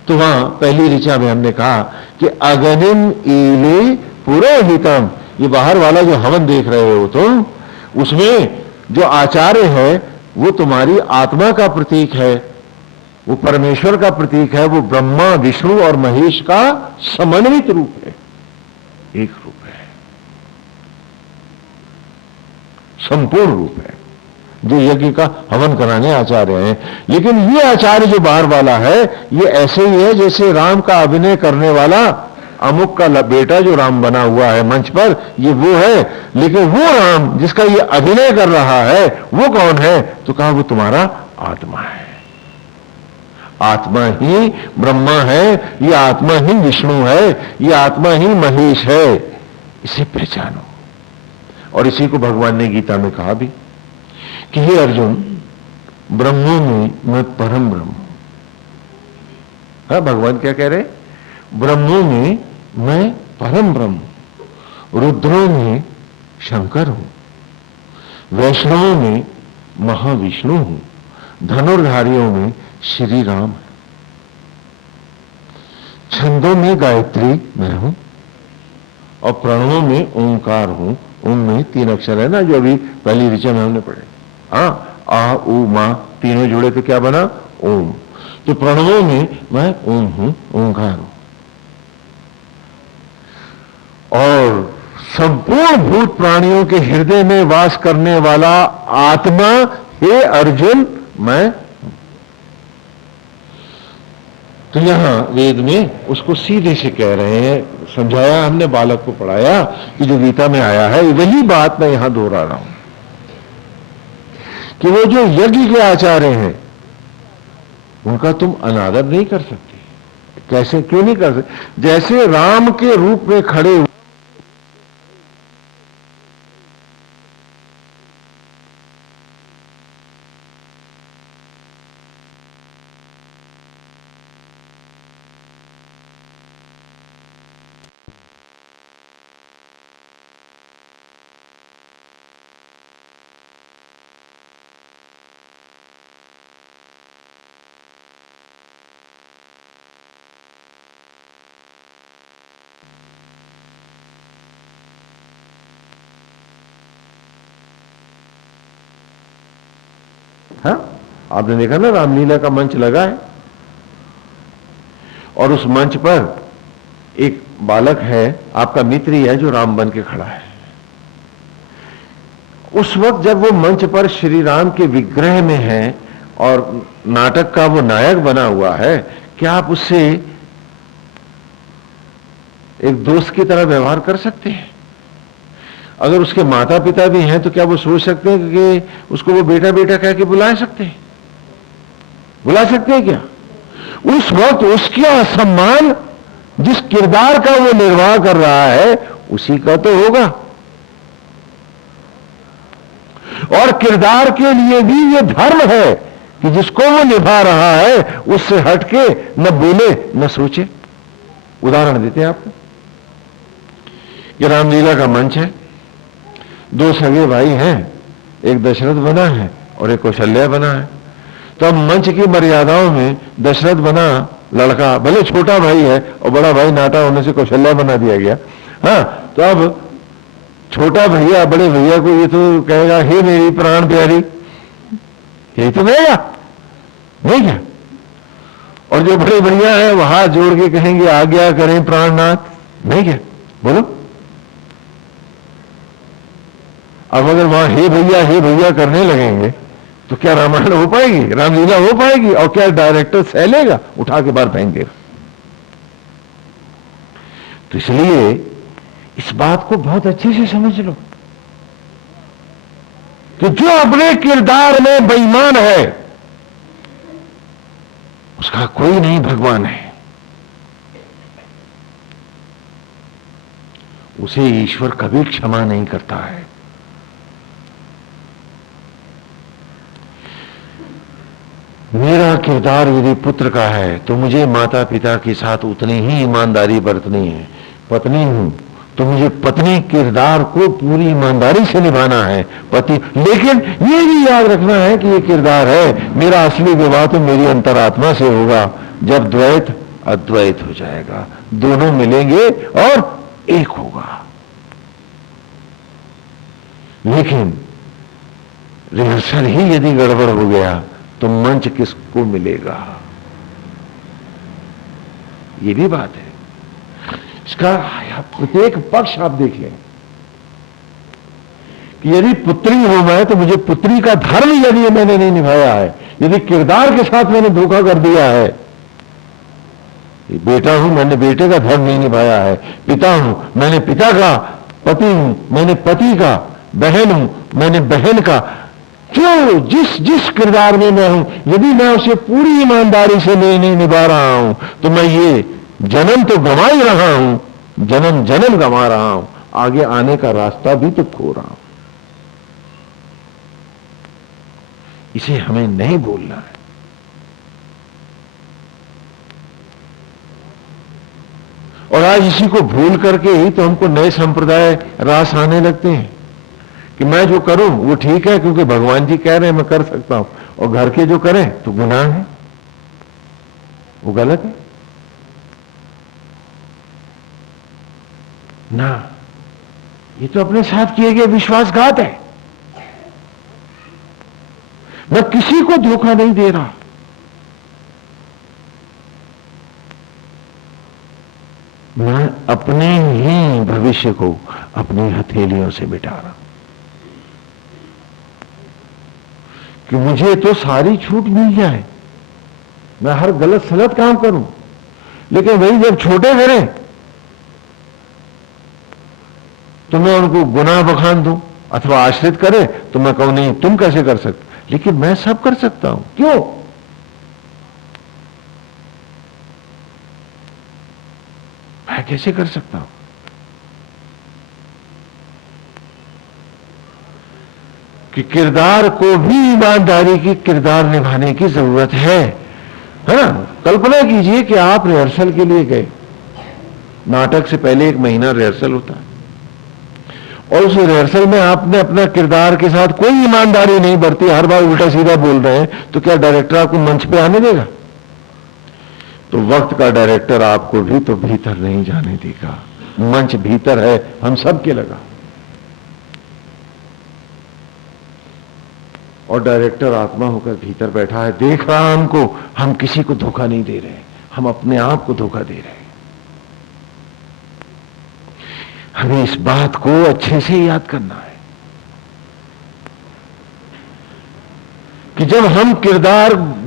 तो वहां पहली ऋचा में हमने कहा कि अग्निम ईले पुरोहितम, ये बाहर वाला जो हवन देख रहे हो तुम, उसमें जो आचार्य है वो तुम्हारी आत्मा का प्रतीक है, वो परमेश्वर का प्रतीक है, वो ब्रह्मा विष्णु और महेश का समन्वित रूप है, एक रूप है, संपूर्ण रूप है, जो यज्ञ का हवन कराने आचार्य हैं। लेकिन ये आचार्य जो बाहर वाला है, ये ऐसे ही है जैसे राम का अभिनय करने वाला अमुक का बेटा जो राम बना हुआ है मंच पर, ये वो है। लेकिन वो राम जिसका ये अभिनय कर रहा है वो कौन है? तो कहा वो तुम्हारा आत्मा है। आत्मा ही ब्रह्मा है, ये आत्मा ही विष्णु है, ये आत्मा ही महेश है। इसे पहचानो। और इसी को भगवान ने गीता में कहा भी कि हे अर्जुन, ब्रह्मों में मैं परम ब्रह्म। हाँ, भगवान क्या कह रहे? ब्रह्मों में मैं परम ब्रह्म, रुद्रों में शंकर हूं, वैष्णवों में महाविष्णु हूं, धनुर्धारियों में श्री राम है, छंदों में गायत्री मैं हूं और प्रणवों में ओंकार हूं। ओम में 3 अक्षर है ना, जो अभी पहली ऋचा में हमने पढ़े। आ उ मा तीनों जुड़े तो क्या बना? ओम। तो प्रणवों में मैं ओम हूं, ओंकार हूं। और संपूर्ण भूत प्राणियों के हृदय में वास करने वाला आत्मा, हे अर्जुन, मैं। तो यहां वेद में उसको सीधे से कह रहे हैं, समझाया हमने, बालक को पढ़ाया कि जो गीता में आया है वही बात मैं यहां दोहरा रहा हूं कि वो जो यज्ञ के आचार्य हैं उनका तुम अनादर नहीं कर सकते। कैसे, क्यों नहीं कर सकते? जैसे राम के रूप में खड़े आपने देखा ना, रामलीला का मंच लगा है और उस मंच पर एक बालक है, आपका मित्र ही है, जो राम बन के खड़ा है। उस वक्त जब वो मंच पर श्री राम के विग्रह में है और नाटक का वो नायक बना हुआ है, क्या आप उससे एक दोस्त की तरह व्यवहार कर सकते हैं? अगर उसके माता पिता भी हैं तो क्या वो सोच सकते हैं कि उसको वो बेटा बेटा कह के बुला सकते हैं? बुला सकते हैं क्या? उस वक्त उसका सम्मान जिस किरदार का वो निर्वाह कर रहा है उसी का तो होगा। और किरदार के लिए भी ये धर्म है कि जिसको वो निभा रहा है उससे हटके न बोले न सोचे। उदाहरण देते हैं आपको। ये रामलीला का मंच है, 2 सगे भाई हैं, एक दशरथ बना है और एक कौशल्या बना है। तो अब मंच की मर्यादाओं में दशरथ बना लड़का, भले छोटा भाई है, और बड़ा भाई नाटा होने से कौशल्या बना दिया गया। हाँ, तो अब छोटा भैया बड़े भैया को ये तो कहेगा, हे मेरी प्राण प्यारी, यही तो कहेगा, नहीं क्या? और जो बड़े भैया है वो हाथ जोड़ के कहेंगे, आज्ञा करें प्राणनाथ, नहीं क्या? बोलो। अब अगर वहां हे भैया करने लगेंगे तो क्या रामायण हो पाएगी, रामलीला हो पाएगी? और क्या डायरेक्टर सह लेगा? उठा के बाहर फेंक देगा। तो इसलिए इस बात को बहुत अच्छे से समझ लो कि जो अपने किरदार में बेईमान है उसका कोई नहीं भगवान है, उसे ईश्वर कभी क्षमा नहीं करता है। मेरा किरदार यदि पुत्र का है तो मुझे माता पिता के साथ उतनी ही ईमानदारी बरतनी है। पत्नी हूं तो मुझे पत्नी किरदार को पूरी ईमानदारी से निभाना है, पति। लेकिन ये भी याद रखना है कि ये किरदार है, मेरा असली विवाह तो मेरी अंतरात्मा से होगा। जब द्वैत अद्वैत हो जाएगा, दोनों मिलेंगे और एक होगा। लेकिन रिहर्सल ही यदि गड़बड़ हो गया तो मंच किसको मिलेगा? ये भी बात है। इसका प्रत्येक पक्ष आप देख लें कि यदि पुत्री हूं मैं तो मुझे पुत्री का धर्म यदि मैंने नहीं निभाया है, यदि किरदार के साथ मैंने धोखा कर दिया है, बेटा हूं मैंने बेटे का धर्म नहीं निभाया है, पिता हूं मैंने पिता का, पति हूं मैंने पति का, बहन हूं मैंने बहन का, जो जिस जिस किरदार में मैं हूं यदि मैं उसे पूरी ईमानदारी से नहीं निभा रहा हूं तो मैं ये जन्म तो गंवा ही रहा हूं, जन्म जन्म गंवा रहा हूं, आगे आने का रास्ता भी तो खो रहा हूं। इसे हमें नहीं भूलना है। और आज इसी को भूल करके ही तो हमको नए संप्रदाय रास आने लगते हैं कि मैं जो करूं वो ठीक है क्योंकि भगवान जी कह रहे हैं मैं कर सकता हूं, और घर के जो करें तो गुनाह है, वो गलत है ना। ये तो अपने साथ किए गए विश्वासघात है। मैं किसी को धोखा नहीं दे रहा, मैं अपने ही भविष्य को अपनी हथेलियों से मिटा रहा हूं कि मुझे तो सारी छूट मिल जाए, मैं हर गलत सलत काम करूं, लेकिन वही जब छोटे करें तो मैं उनको गुनाह बखान दूं, अथवा आश्रित करें तो मैं कहूं नहीं तुम कैसे कर सकते, लेकिन मैं सब कर सकता हूं। क्यों? मैं कैसे कर सकता हूं? कि किरदार को भी ईमानदारी की किरदार निभाने की जरूरत है ना। कल्पना कीजिए कि आप रिहर्सल के लिए गए, नाटक से पहले 1 महीना रिहर्सल होता है और उस रिहर्सल में आपने अपना किरदार के साथ कोई ईमानदारी नहीं बरती, हर बार उल्टा सीधा बोल रहे हैं, तो क्या डायरेक्टर आपको मंच पे आने देगा? तो वक्त का डायरेक्टर आपको भी तो भीतर नहीं जाने देगा। मंच भीतर है, हम सबके लगा, और डायरेक्टर आत्मा होकर भीतर बैठा है, देख रहा हमको, हम किसी को धोखा नहीं दे रहे, हम अपने आप को धोखा दे रहे हैं। हमें इस बात को अच्छे से याद करना है कि जब हम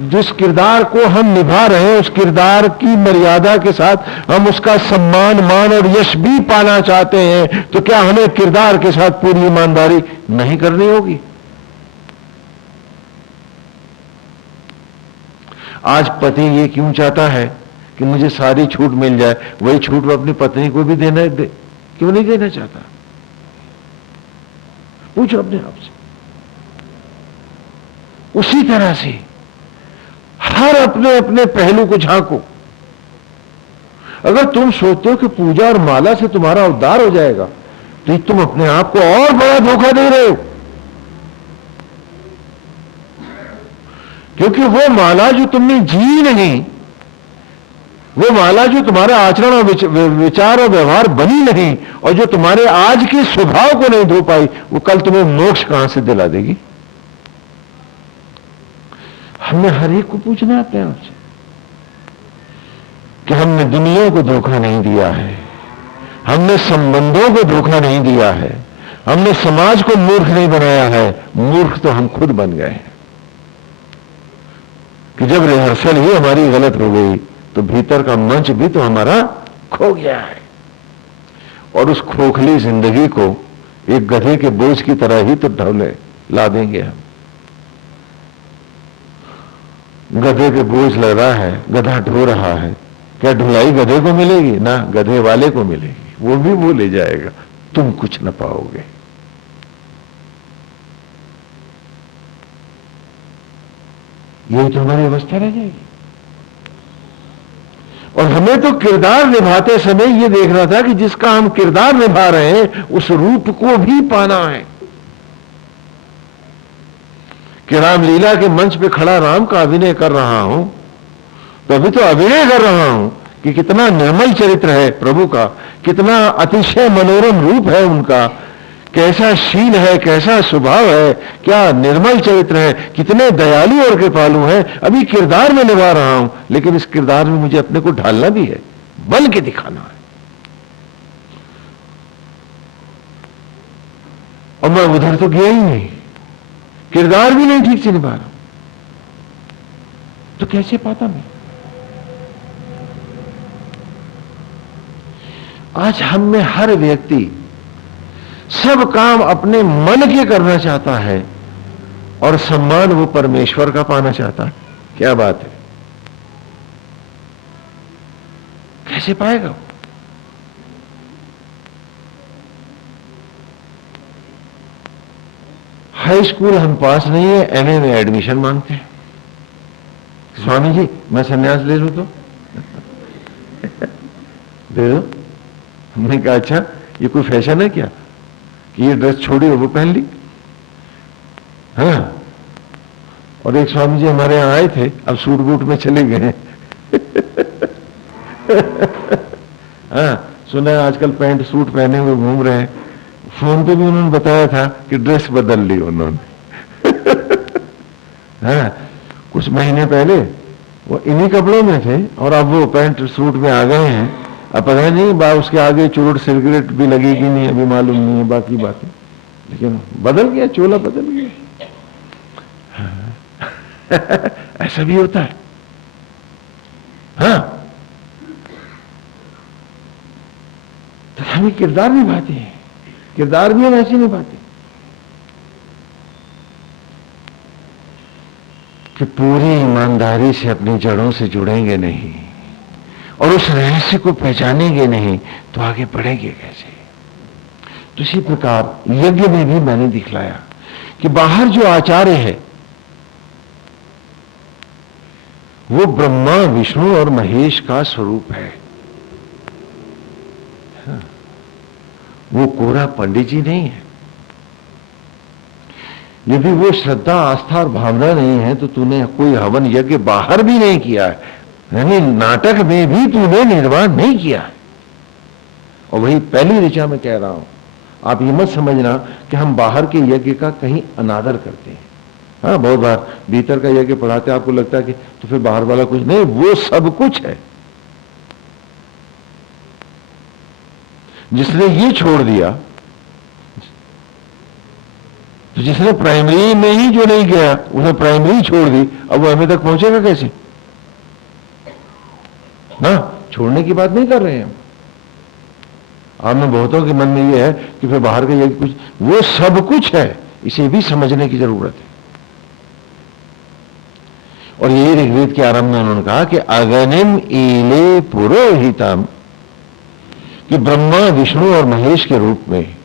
जिस किरदार को हम निभा रहे हैं उस किरदार की मर्यादा के साथ हम उसका सम्मान, मान और यश भी पाना चाहते हैं, तो क्या हमें किरदार के साथ पूरी ईमानदारी नहीं करनी होगी? आज पति ये क्यों चाहता है कि मुझे सारी छूट मिल जाए, वही छूट वो अपनी पत्नी को भी क्यों नहीं देना चाहता? पूछो अपने आप से। उसी तरह से हर अपने अपने पहलू को झांको। अगर तुम सोचते हो कि पूजा और माला से तुम्हारा उद्धार हो जाएगा तो तुम अपने आप को और बड़ा धोखा दे रहे हो, क्योंकि वो माला जो तुमने जी नहीं, वो माला जो तुम्हारे आचरण और विचार और व्यवहार बनी नहीं, और जो तुम्हारे आज के स्वभाव को नहीं धो पाई, वो कल तुम्हें मोक्ष कहां से दिला देगी? हमने हर एक को पूछना है अपने आप से कि हमने दुनिया को धोखा नहीं दिया है, हमने संबंधों को धोखा नहीं दिया है, हमने समाज को मूर्ख नहीं बनाया है। मूर्ख तो हम खुद बन गए हैं कि जब रिहर्सल ही हमारी गलत हो गई तो भीतर का मंच भी तो हमारा खो गया है, और उस खोखली जिंदगी को एक गधे के बोझ की तरह ही तो ढोले ला देंगे हम। गधे पे बोझ लग रहा है, गधा ढो रहा है, क्या ढुलाई गधे को मिलेगी? ना, गधे वाले को मिलेगी, वो भी वो ले जाएगा, तुम कुछ न पाओगे। यही तो हमारी अवस्था रह जाएगी। और हमें तो किरदार निभाते समय ये देखना था कि जिसका हम किरदार निभा रहे हैं उस रूप को भी पाना है कि रामलीला के मंच पे खड़ा राम का अभिनय कर रहा हूं, तो अभी तो अभिनय कर रहा हूं कि कितना निर्मल चरित्र है प्रभु का, कितना अतिशय मनोरम रूप है उनका, कैसा शील है, कैसा स्वभाव है, क्या निर्मल चरित्र है, कितने दयालु और कृपालु हैं। अभी किरदार में निभा रहा हूं, लेकिन इस किरदार में मुझे अपने को ढालना भी है, बन के दिखाना है। और मैं उधर तो गया ही नहीं, किरदार भी नहीं ठीक से निभा रहा, तो कैसे पाता मैं? आज हम में हर व्यक्ति सब काम अपने मन के करना चाहता है और सम्मान वो परमेश्वर का पाना चाहता है। क्या बात है, कैसे पाएगा? हाई स्कूल हम पास नहीं है, एमए में एडमिशन मांगते हैं। स्वामी जी मैं सन्यास ले लूं तो दे दो। हमने कहा अच्छा ये कोई फैशन है क्या कि ये ड्रेस छोड़ी और वो पहन ली? हाँ। और एक स्वामी जी हमारे यहां आए थे, अब सूट बूट में चले गए। हाँ, सुना है आजकल पैंट सूट पहने हुए घूम रहे हैं। फोन पे भी उन्होंने बताया था कि ड्रेस बदल ली उन्होंने। हाँ, कुछ महीने पहले वो इन्हीं कपड़ों में थे और अब वो पैंट सूट में आ गए हैं। अब पता नहीं उसके आगे चुरुट सिगरेट भी लगेगी नहीं, अभी मालूम नहीं है बाकी बातें, लेकिन बदल गया, चोला बदल गया। ऐसा भी होता है। हाँ, तो हमें किरदार निभाते हैं, किरदार भी हम ऐसे निभाते कि पूरी ईमानदारी से अपनी जड़ों से जुड़ेंगे नहीं और उस रहस्य को पहचानेंगे नहीं तो आगे बढ़ेंगे कैसे? तो इसी प्रकार यज्ञ में भी मैंने दिखलाया कि बाहर जो आचार्य है वो ब्रह्मा विष्णु और महेश का स्वरूप है। हाँ, वो कोरा पंडित जी नहीं है। यदि वो श्रद्धा आस्था और भावना नहीं है तो तूने कोई हवन यज्ञ बाहर भी नहीं किया है, यानी नाटक में भी तूने निर्माण नहीं किया है। और वही पहली ऋचा में कह रहा हूं, आप ये मत समझना कि हम बाहर के यज्ञ का कहीं अनादर करते हैं। हाँ, बहुत बार भीतर का यज्ञ पढ़ाते आपको लगता है कि तो फिर बाहर वाला कुछ नहीं, वो सब कुछ है। जिसने ये छोड़ दिया, तो जिसने प्राइमरी में ही जो नहीं गया उसने प्राइमरी छोड़ दी, अब वो हमें तक पहुंचेगा कैसे? ना, छोड़ने की बात नहीं कर रहे हैं हम। आप में बहुतों के मन में ये है कि फिर बाहर का यज्ञ कुछ, वो सब कुछ है, इसे भी समझने की जरूरत है। और ये ऋग्वेद के आरंभ में उन्होंने कहा कि अगनिम ईले पुरोहितम, कि ब्रह्मा विष्णु और महेश के रूप में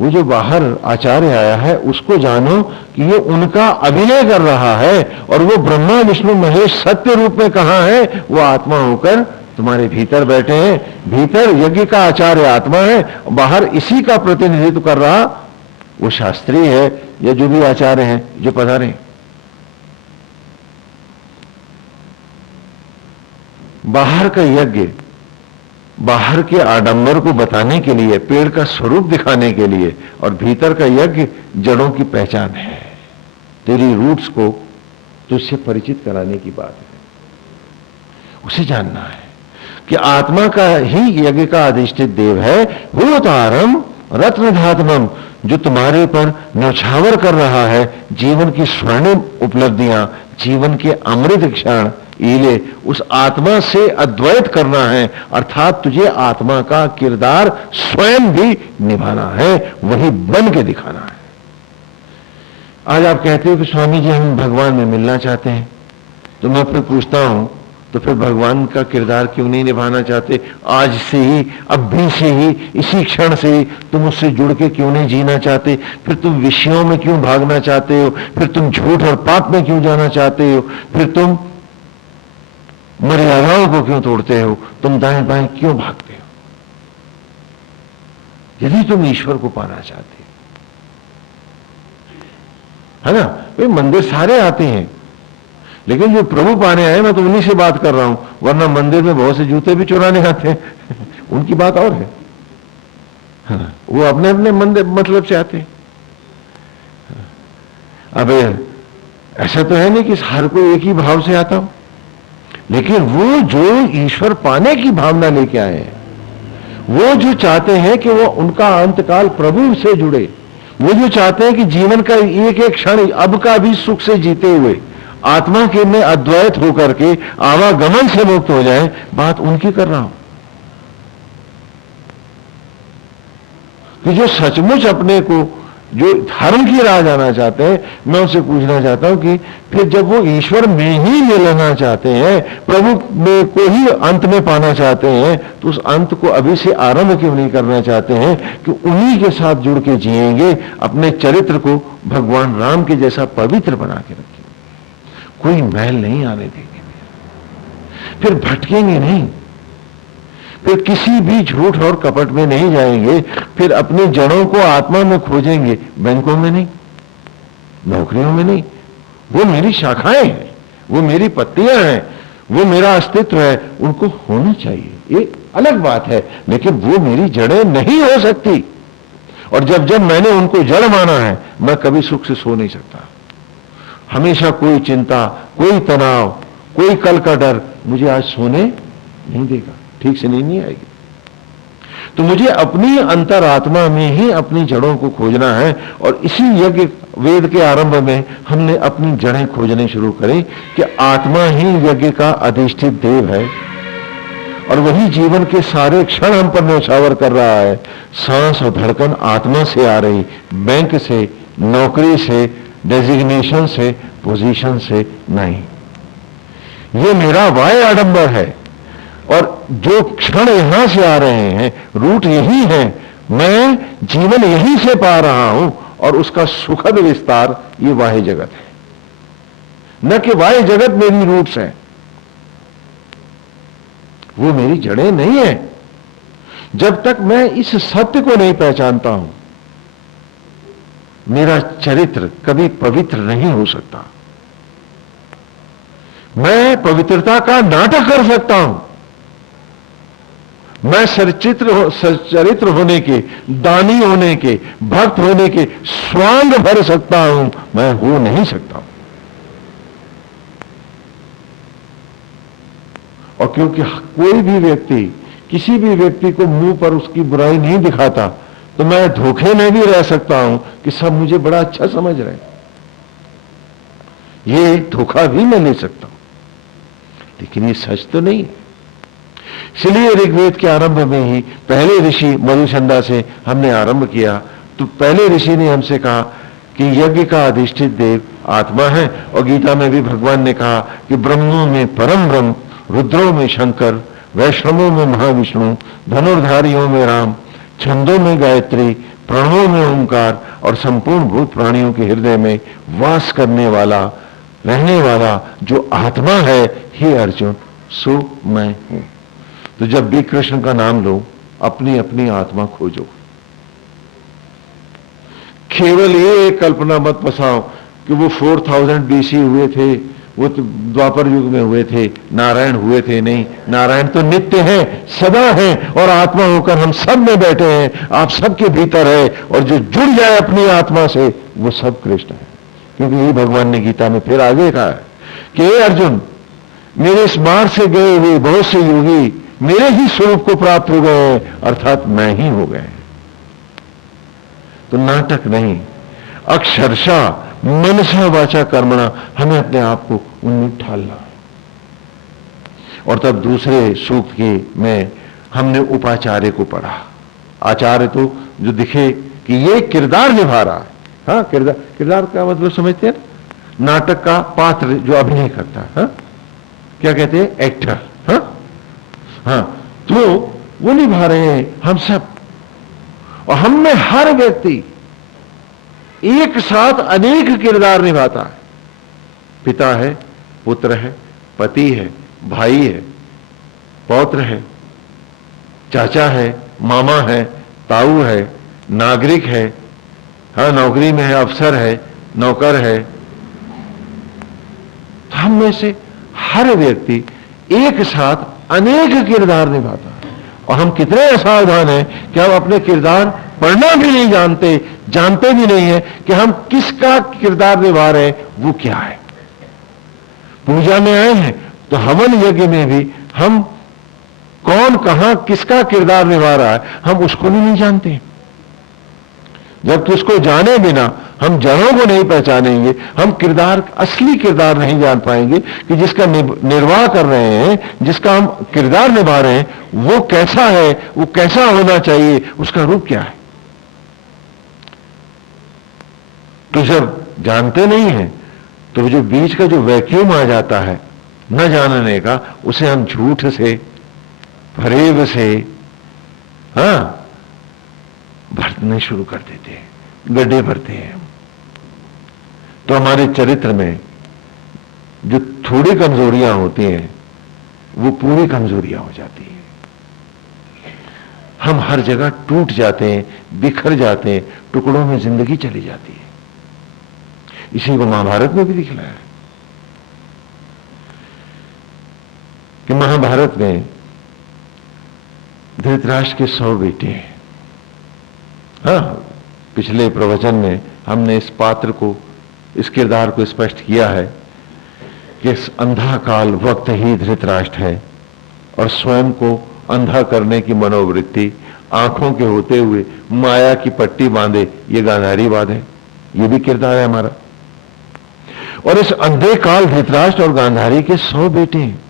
वो जो बाहर आचार्य आया है उसको जानो कि ये उनका अभिनय कर रहा है और वो ब्रह्मा विष्णु महेश सत्य रूप में कहां है? वो आत्मा होकर तुम्हारे भीतर बैठे हैं। भीतर यज्ञ का आचार्य आत्मा है, बाहर इसी का प्रतिनिधित्व कर रहा वो शास्त्री है या जो भी आचार्य हैं जो पधारे। बाहर का यज्ञ बाहर के आडंबर को बताने के लिए, पेड़ का स्वरूप दिखाने के लिए, और भीतर का यज्ञ जड़ों की पहचान है, तेरी रूट्स को तुझसे परिचित कराने की बात है। उसे जानना है कि आत्मा का ही यज्ञ का अधिष्ठित देव है। भूतारम रत्नधात्मम, जो तुम्हारे पर न्यौछावर कर रहा है जीवन की स्वर्णिम उपलब्धियां, जीवन के अमृत क्षण, ईले उस आत्मा से अद्वैत करना है, अर्थात तुझे आत्मा का किरदार स्वयं भी निभाना है, वही बन के दिखाना है। आज आप कहते हो कि स्वामी जी हम भगवान में मिलना चाहते हैं, तो मैं फिर पूछता हूं तो फिर भगवान का किरदार क्यों नहीं निभाना चाहते? आज से ही, अभी से ही, इसी क्षण से ही तुम उससे जुड़ के क्यों नहीं जीना चाहते? फिर तुम विषयों में क्यों भागना चाहते हो? फिर तुम झूठ और पाप में क्यों जाना चाहते हो? फिर तुम मर्यादाओं को क्यों तोड़ते हो? तुम दाएं बाएं क्यों भागते हो? यदि तुम ईश्वर को पाना चाहते है ना, वे मंदिर सारे आते हैं, लेकिन जो प्रभु पाने आए, मैं तो उन्हीं से बात कर रहा हूं, वरना मंदिर में बहुत से जूते भी चुराने आते हैं उनकी बात और है। वो अपने अपने मंदिर मतलब से आते हैं। अब ऐसा तो है नहीं कि हर कोई एक ही भाव से आता हो, लेकिन वो जो ईश्वर पाने की भावना लेके आए हैं, वो जो चाहते हैं कि वो उनका अंतकाल प्रभु से जुड़े, वो जो चाहते हैं कि जीवन का एक एक क्षण अब का भी सुख से जीते हुए आत्मा के में अद्वैत होकर के आवागमन से मुक्त हो जाए, बात उनकी कर रहा हूं। कि जो सचमुच अपने को, जो धर्म की राह जाना चाहते हैं, मैं उनसे पूछना चाहता हूं कि फिर जब वो ईश्वर में ही मिलना चाहते हैं, प्रभु में को ही अंत में पाना चाहते हैं, तो उस अंत को अभी से आरंभ क्यों नहीं करना चाहते हैं कि उन्हीं के साथ जुड़ के जिएंगे, अपने चरित्र को भगवान राम के जैसा पवित्र बना के रखेंगे, कोई मैल नहीं आने देंगे, फिर भटकेंगे नहीं, फिर किसी भी झूठ और कपट में नहीं जाएंगे, फिर अपनी जड़ों को आत्मा में खोजेंगे, बैंकों में नहीं, नौकरियों में नहीं। वो मेरी शाखाएं हैं, वो मेरी पत्तियां हैं, वो मेरा अस्तित्व है, उनको होना चाहिए, ये अलग बात है, लेकिन वो मेरी जड़ें नहीं हो सकती। और जब जब मैंने उनको जड़ माना है, मैं कभी सुख से सो नहीं सकता। हमेशा कोई चिंता, कोई तनाव, कोई कल का डर मुझे आज सोने नहीं देगा, ठीक से नहीं आएगी। तो मुझे अपनी अंतरात्मा में ही अपनी जड़ों को खोजना है, और इसी यज्ञ वेद के आरंभ में हमने अपनी जड़ें खोजने शुरू करें कि आत्मा ही यज्ञ का अधिष्ठित देव है, और वही जीवन के सारे क्षण हम पर न्यौछावर कर रहा है। सांस और धड़कन आत्मा से आ रही, बैंक से, नौकरी से, डेजिग्नेशन से, पोजीशन से नहीं। ये मेरा वाय आडंबर है, और जो क्षण यहां से आ रहे हैं, रूट यही है, मैं जीवन यहीं से पा रहा हूं, और उसका सुखद विस्तार ये वाह्य जगत है। न कि वाह्य जगत मेरी रूट्स है, वो मेरी जड़ें नहीं है। जब तक मैं इस सत्य को नहीं पहचानता हूं, मेरा चरित्र कभी पवित्र नहीं हो सकता। मैं पवित्रता का नाटक कर सकता हूं, मैं सच्चरित्र होने के, दानी होने के, भक्त होने के स्वांग भर सकता हूं, मैं हो नहीं सकता हूं। और क्योंकि कोई भी व्यक्ति किसी भी व्यक्ति को मुंह पर उसकी बुराई नहीं दिखाता, तो मैं धोखे में भी रह सकता हूं कि सब मुझे बड़ा अच्छा समझ रहे हैं। ये धोखा भी मैं ले सकता हूं, लेकिन ये सच तो नहीं है। इसलिए ऋग्वेद के आरंभ में ही पहले ऋषि मधुचंदा से हमने आरंभ किया, तो पहले ऋषि ने हमसे कहा कि यज्ञ का अधिष्ठित देव आत्मा है, और गीता में भी भगवान ने कहा कि ब्रह्मों में परम ब्रह्म, रुद्रों में शंकर, वैष्णवों में महाविष्णु, धनुर्धारियों में राम, छंदों में गायत्री, प्रणवों में ओंकार, और संपूर्ण भूत प्राणियों के हृदय में वास करने वाला, रहने वाला जो आत्मा है, हे अर्जुन, सो मैं हूं। तो जब भी कृष्ण का नाम लो, अपनी अपनी आत्मा खोजो। केवल ये कल्पना मत बसाओ कि वो 4000 BC हुए थे, वो तो द्वापर युग में हुए थे, नारायण हुए थे। नहीं, नारायण तो नित्य है, सदा है, और आत्मा होकर हम सब में बैठे हैं, आप सबके भीतर है, और जो जुड़ जाए अपनी आत्मा से, वो सब कृष्ण है। क्योंकि यही भगवान ने गीता में फिर आगे कहा है कि हे अर्जुन, मेरे इस मार्ग से गए हुए बहुत से योगी मेरे ही स्वरूप को प्राप्त हो गए हैं, अर्थात मैं ही हो गए। तो नाटक नहीं, अक्षरशः मनसा वाचा कर्मणा हमें अपने आप को उनमें ढालना। और तब दूसरे सूक्त के में हमने उपाचार्य को पढ़ा। आचार्य तो जो दिखे कि ये किरदार निभा रहा है। हाँ, किरदार का मतलब समझते हैं, नाटक का पात्र जो अभिनय करता है। हाँ? क्या कहते हैं, एक्टर। हाँ, तो वो निभा रहे हैं हम सब, और हम में हर व्यक्ति एक साथ अनेक किरदार निभाता है। पिता है, पुत्र है, पति है, भाई है, पौत्र है, चाचा है, मामा है, ताऊ है, नागरिक है, हाँ, नौकरी में है, अफसर है, नौकर है, तो हम में से हर व्यक्ति एक साथ अनेक किरदार निभाता है, और हम कितने असावधान हैं कि हम अपने किरदार पढ़ना भी नहीं जानते, जानते भी नहीं है कि हम किसका किरदार निभा रहे हैं, वो क्या है। पूजा में आए हैं तो हवन यज्ञ में भी हम कौन कहां किसका किरदार निभा रहा है, हम उसको भी नहीं जानते। जब तो उसको जाने बिना हम जड़ों को नहीं पहचानेंगे, हम किरदार, असली किरदार नहीं जान पाएंगे कि जिसका निर्वाह कर रहे हैं, जिसका हम किरदार निभा रहे हैं, वो कैसा है, वो कैसा होना चाहिए, उसका रूप क्या है। तो जब जानते नहीं हैं तो जो बीच का जो वैक्यूम आ जाता है न जानने का, उसे हम झूठ से, फरेब से भरने शुरू कर देते हैं, गड्ढे भरते हैं। तो हमारे चरित्र में जो थोड़ी कमजोरियां होती हैं वो पूरी कमजोरियां हो जाती हैं। हम हर जगह टूट जाते हैं, बिखर जाते हैं, टुकड़ों में जिंदगी चली जाती है। इसी को महाभारत में भी दिखलाया है कि महाभारत में धृतराष्ट्र के 100 बेटे हैं। पिछले प्रवचन में हमने इस पात्र को, इस किरदार को स्पष्ट किया है कि इस अंधा काल वक्त ही धृतराष्ट्र है, और स्वयं को अंधा करने की मनोवृत्ति आंखों के होते हुए माया की पट्टी बांधे, ये गांधारीवाद है, ये भी किरदार है हमारा। और इस अंधे काल धृतराष्ट्र और गांधारी के 100 बेटे हैं।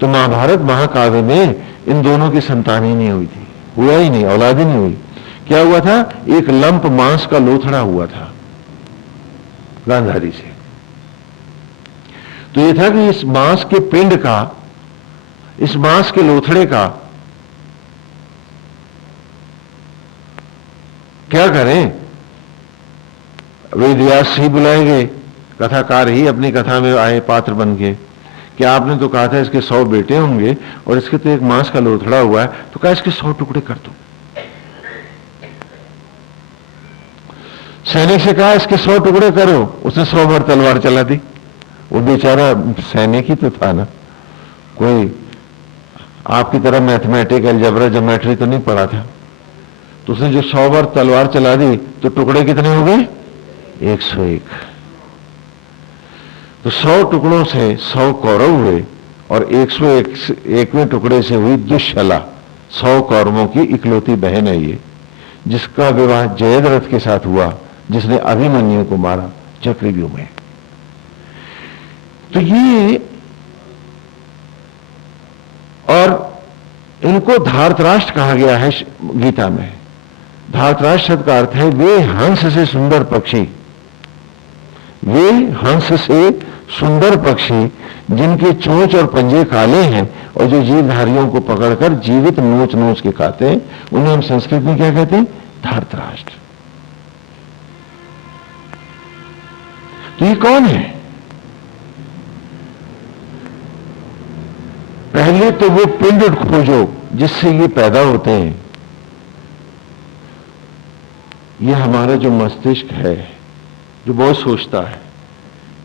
तो महाभारत महाकाव्य में इन दोनों की संतान ही नहीं हुई थी, हुआ ही नहीं, औलाद ही नहीं हुई। क्या हुआ था, एक लंप मांस का लोथड़ा हुआ था गांधारी से। तो यह था कि इस मांस के पिंड का, इस मांस के लोथड़े का क्या करें। वेद व्यास ही बुलाए गए, कथाकार ही अपनी कथा में आए पात्र बन के कि आपने तो कहा था इसके 100 बेटे होंगे और इसके तो एक मांस का लोथड़ा हुआ है, तो कहा इसके 100 टुकड़े कर दो। सैनिक से कहा इसके 100 टुकड़े करो, उसने 100 बार तलवार चला दी। वो बेचारा सैनिक ही तो था ना, कोई आपकी तरह मैथमेटिक, अलजेब्रा, ज्योमेट्री तो नहीं पढ़ा था। तो उसने जो 100 बार तलवार चला दी तो टुकड़े कितने हो गए, 101। तो 100 टुकड़ों से 100 कौरव हुए और 101वें टुकड़े से हुई दुश्शला। 100 कौरवों की इकलौती बहन है ये, जिसका विवाह जयद्रथ के साथ हुआ, जिसने अभिमन्यु को मारा चक्रव्यूह में। तो ये, और इनको धार्तराष्ट्र कहा गया है गीता में। धार्तराष्ट्र शब्द का अर्थ है वे हंस से सुंदर पक्षी, वे हंस से सुंदर पक्षी जिनके चोंच और पंजे काले हैं और जो जीवधारियों को पकड़कर जीवित नोच नोच के खाते हैं, उन्हें हम संस्कृत में क्या कहते हैं, धार्तराष्ट्र। तो ये कौन है? पहले तो वो पिंड खोजो जिससे ये पैदा होते हैं। ये हमारा जो मस्तिष्क है, जो बहुत सोचता है,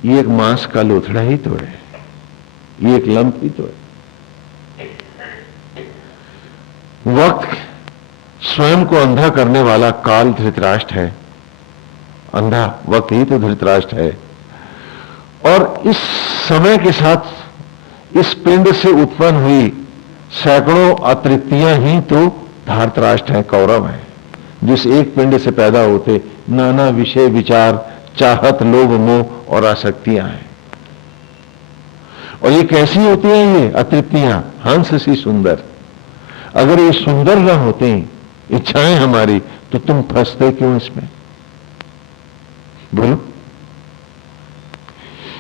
ये एक मांस का लोथड़ा ही तो है, ये एक लंप ही तो है। वक्त स्वयं को अंधा करने वाला काल धृतराष्ट्र है, अंधा वक्त ही तो धृतराष्ट्र है। और इस समय के साथ इस पिंड से उत्पन्न हुई सैकड़ों अतृप्तियां ही तो धार्तराष्ट्र हैं, कौरव हैं, जिस एक पिंड से पैदा होते नाना विषय विचार, चाहत, लोभ, मोह और आसक्तियां हैं। और ये कैसी होती हैं ये अतृप्तियां? हंस सी सुंदर। अगर ये सुंदर न होते इच्छाएं हमारी, तो तुम फंसते क्यों इसमें? बोलो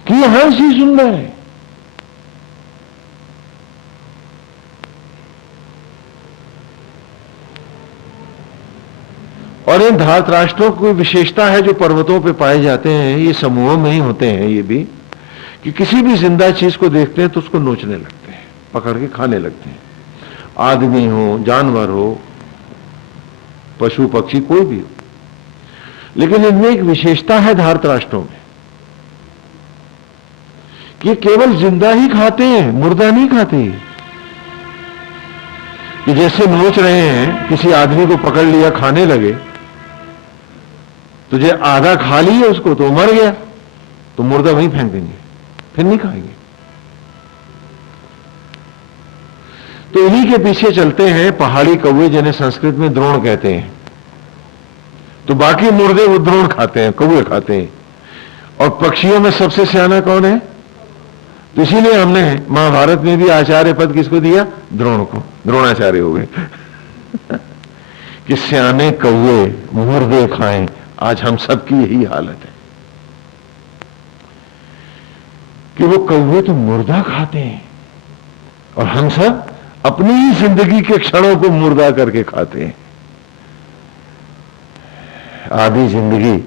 कि ये हंस ही सुंदर है। और इन धार्तराष्ट्रों की विशेषता है जो पर्वतों पे पाए जाते हैं, ये समूहों में ही होते हैं ये भी, कि किसी भी जिंदा चीज को देखते हैं तो उसको नोचने लगते हैं, पकड़ के खाने लगते हैं। आदमी हो, जानवर हो, पशु पक्षी, कोई भी हो। लेकिन इनमें एक विशेषता है धार्तराष्ट्रों में, कि केवल जिंदा ही खाते हैं, मुर्दा नहीं खाते। कि जैसे नोच रहे हैं, किसी आदमी को पकड़ लिया, खाने लगे, तुझे आधा खा लिया उसको तो मर गया, तो मुर्दा वहीं फेंक देंगे, फिर नहीं खाएंगे। तो इन्हीं के पीछे चलते हैं पहाड़ी कौवे, जिन्हें संस्कृत में द्रोण कहते हैं। तो बाकी मुर्दे वो द्रोण खाते हैं, कौवे खाते हैं। और पक्षियों में सबसे सियाना कौन है? तो इसीलिए हमने महाभारत में भी आचार्य पद किसको दिया? द्रोण को, द्रोणाचार्य हो गए। कि सियाने कौवे मुर्दे खाएं। आज हम सबकी यही हालत है कि वो कौवे तो मुर्दा खाते हैं और हम सब अपनी ही जिंदगी के क्षणों को मुर्दा करके खाते हैं। आधी जिंदगी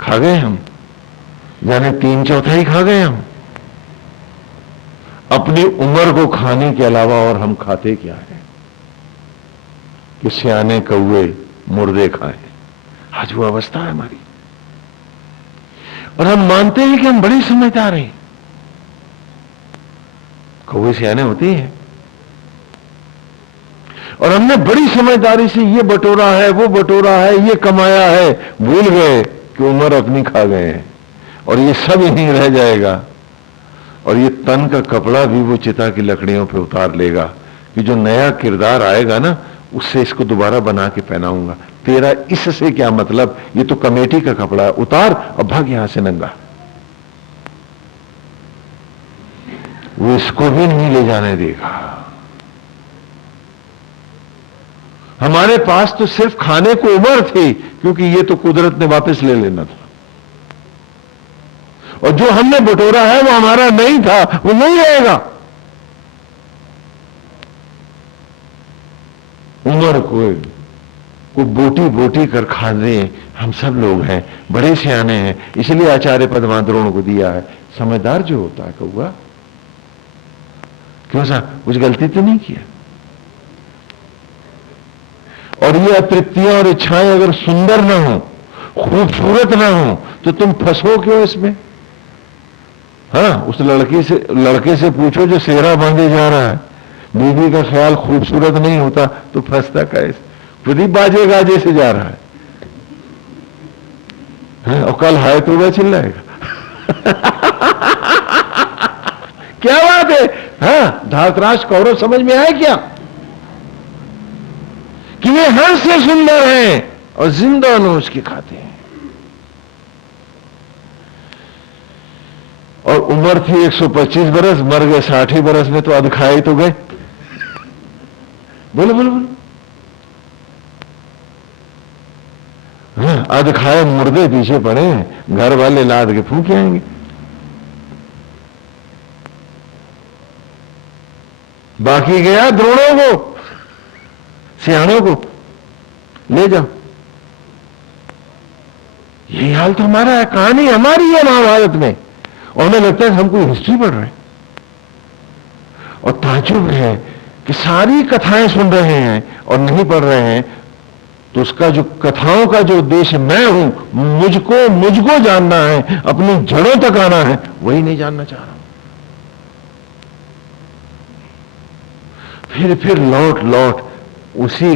खा गए हम, यानी 3/4 खा गए हम। अपनी उम्र को खाने के अलावा और हम खाते क्या है? कि सियाने कौवे मुर्दे खाएं। आज वो अवस्था है हमारी। और हम मानते हैं कि हम बड़े समझदार हैं। कौवे सियाने होते हैं और हमने बड़ी समझदारी से ये बटोरा है, वो बटोरा है, ये कमाया है, भूल गए कि उम्र अपनी खा गए हैं और ये सब यहीं रह जाएगा। और ये तन का कपड़ा भी वो चिता की लकड़ियों पे उतार लेगा कि जो नया किरदार आएगा ना, उससे इसको दोबारा बना के पहनाऊंगा। तेरा इससे क्या मतलब? ये तो कमेटी का कपड़ा है, उतार और भाग यहां से नंगा। वो इसको भी नहीं ले जाने देगा। हमारे पास तो सिर्फ खाने को उम्र थी, क्योंकि ये तो कुदरत ने वापस ले लेना था। और जो हमने बटोरा है वो हमारा नहीं था, वो नहीं रहेगा। उम्र को बोटी बोटी कर खा रहे हम सब लोग हैं, बड़े सियाने हैं। इसलिए आचार्य पद वहां द्रोण को दिया है। समझदार जो होता है कौवा, क्यों सा कुछ गलती तो नहीं किया। और ये अतृप्तियां और इच्छाएं अगर सुंदर ना हो, खूबसूरत ना हो, तो तुम फंसो क्यों इसमें? हाँ, उस लड़के से पूछो जो सेहरा बांधे जा रहा है, बीवी का ख्याल खूबसूरत नहीं होता तो फंसता कैसे? खुद ही बाजे गाजे से जा रहा है और कल हाय तो वह चिल्लाएगा। क्या बात है? हाँ, धातराज कौरव समझ में आया क्या कि वे हंस से सुंदर हैं और जिंदा नोच के खाते हैं। और उम्र थी 125 बरस, मर गए 60 बरस में, तो अध खाए तो गए। बोलो बोलो बोलो। हाँ, अध खाए मुर्दे पीछे पड़े हैं, घर वाले लाद के फूंक आएंगे। बाकी गया द्रोणों को, सियाणों को ले जाओ। यही हाल तो हमारा है। कहानी हमारी है महाभारत में, और हमें लगता है हम कोई हिस्ट्री पढ़ रहे हैं। और ताज्जुब है कि सारी कथाएं सुन रहे हैं और नहीं पढ़ रहे हैं, तो उसका जो कथाओं का जो उद्देश्य मैं हूं, मुझको जानना है, अपनी जड़ों तक आना है, वही नहीं जानना चाह रहा हूं। फिर लौट उसी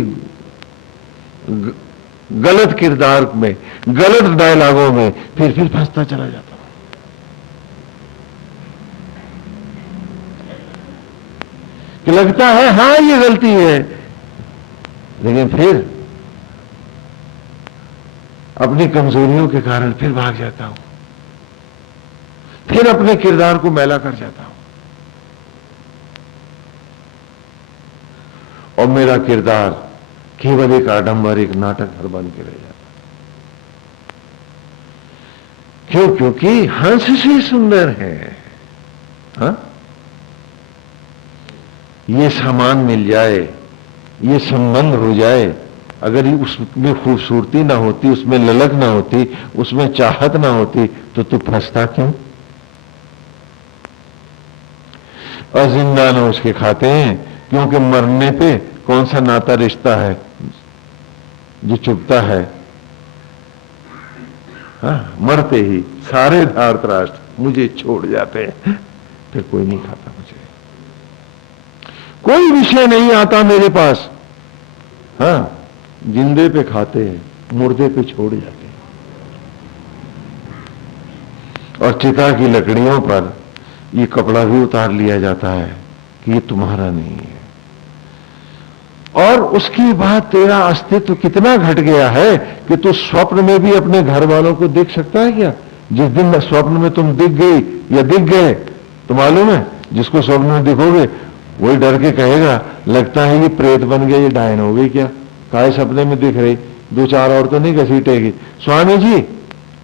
गलत किरदार में, गलत डायलॉगों में फिर फंसता चला जाता। कि लगता है हां ये गलती है, लेकिन फिर अपनी कमजोरियों के कारण फिर भाग जाता हूं, फिर अपने किरदार को मैला कर जाता हूं और मेरा किरदार केवल एक आडंबर, एक नाटक घर बन के रह जाता। क्यों? क्योंकि हंस से सुंदर है। हाँ, ये सामान मिल जाए, ये संबंध हो जाए, अगर उसमें खूबसूरती ना होती, उसमें ललक ना होती, उसमें चाहत ना होती, तो तू फंसता क्यों? और जिंदा ना उसके खाते हैं, क्योंकि मरने पे कौन सा नाता रिश्ता है जो चुभता है? हाँ, मरते ही सारे धार्तराष्ट्र मुझे छोड़ जाते हैं। फिर कोई नहीं खाता मुझे, कोई विषय नहीं आता मेरे पास। हाँ, जिंदे पे खाते हैं, मुर्दे पे छोड़ जाते हैं। और चिता की लकड़ियों पर ये कपड़ा भी उतार लिया जाता है कि ये तुम्हारा नहीं है। और उसके बाद तेरा अस्तित्व कितना घट गया है कि तू स्वप्न में भी अपने घर वालों को देख सकता है क्या? जिस दिन स्वप्न में तुम दिख गई या दिख गए, तो मालूम है जिसको स्वप्न में दिखोगे वही डर के कहेगा, लगता है ये प्रेत बन गया, ये डायन हो गई क्या, काहे सपने में दिख रही, दो चार और तो नहीं घसीटेगी, स्वामी जी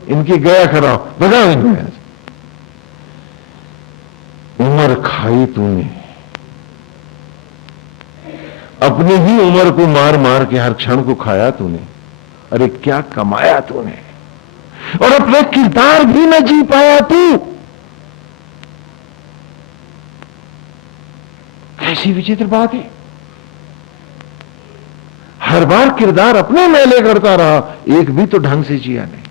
इनकी गया कराओ, भगाओ इनको। उम्र खाई तूने, अपनी ही उम्र को मार मार के हर क्षण को खाया तूने। अरे क्या कमाया तूने, और अपने किरदार भी न जी पाया तू। कैसी विचित्र बात है। हर बार किरदार अपने मेले करता रहा, एक भी तो ढंग से जिया नहीं।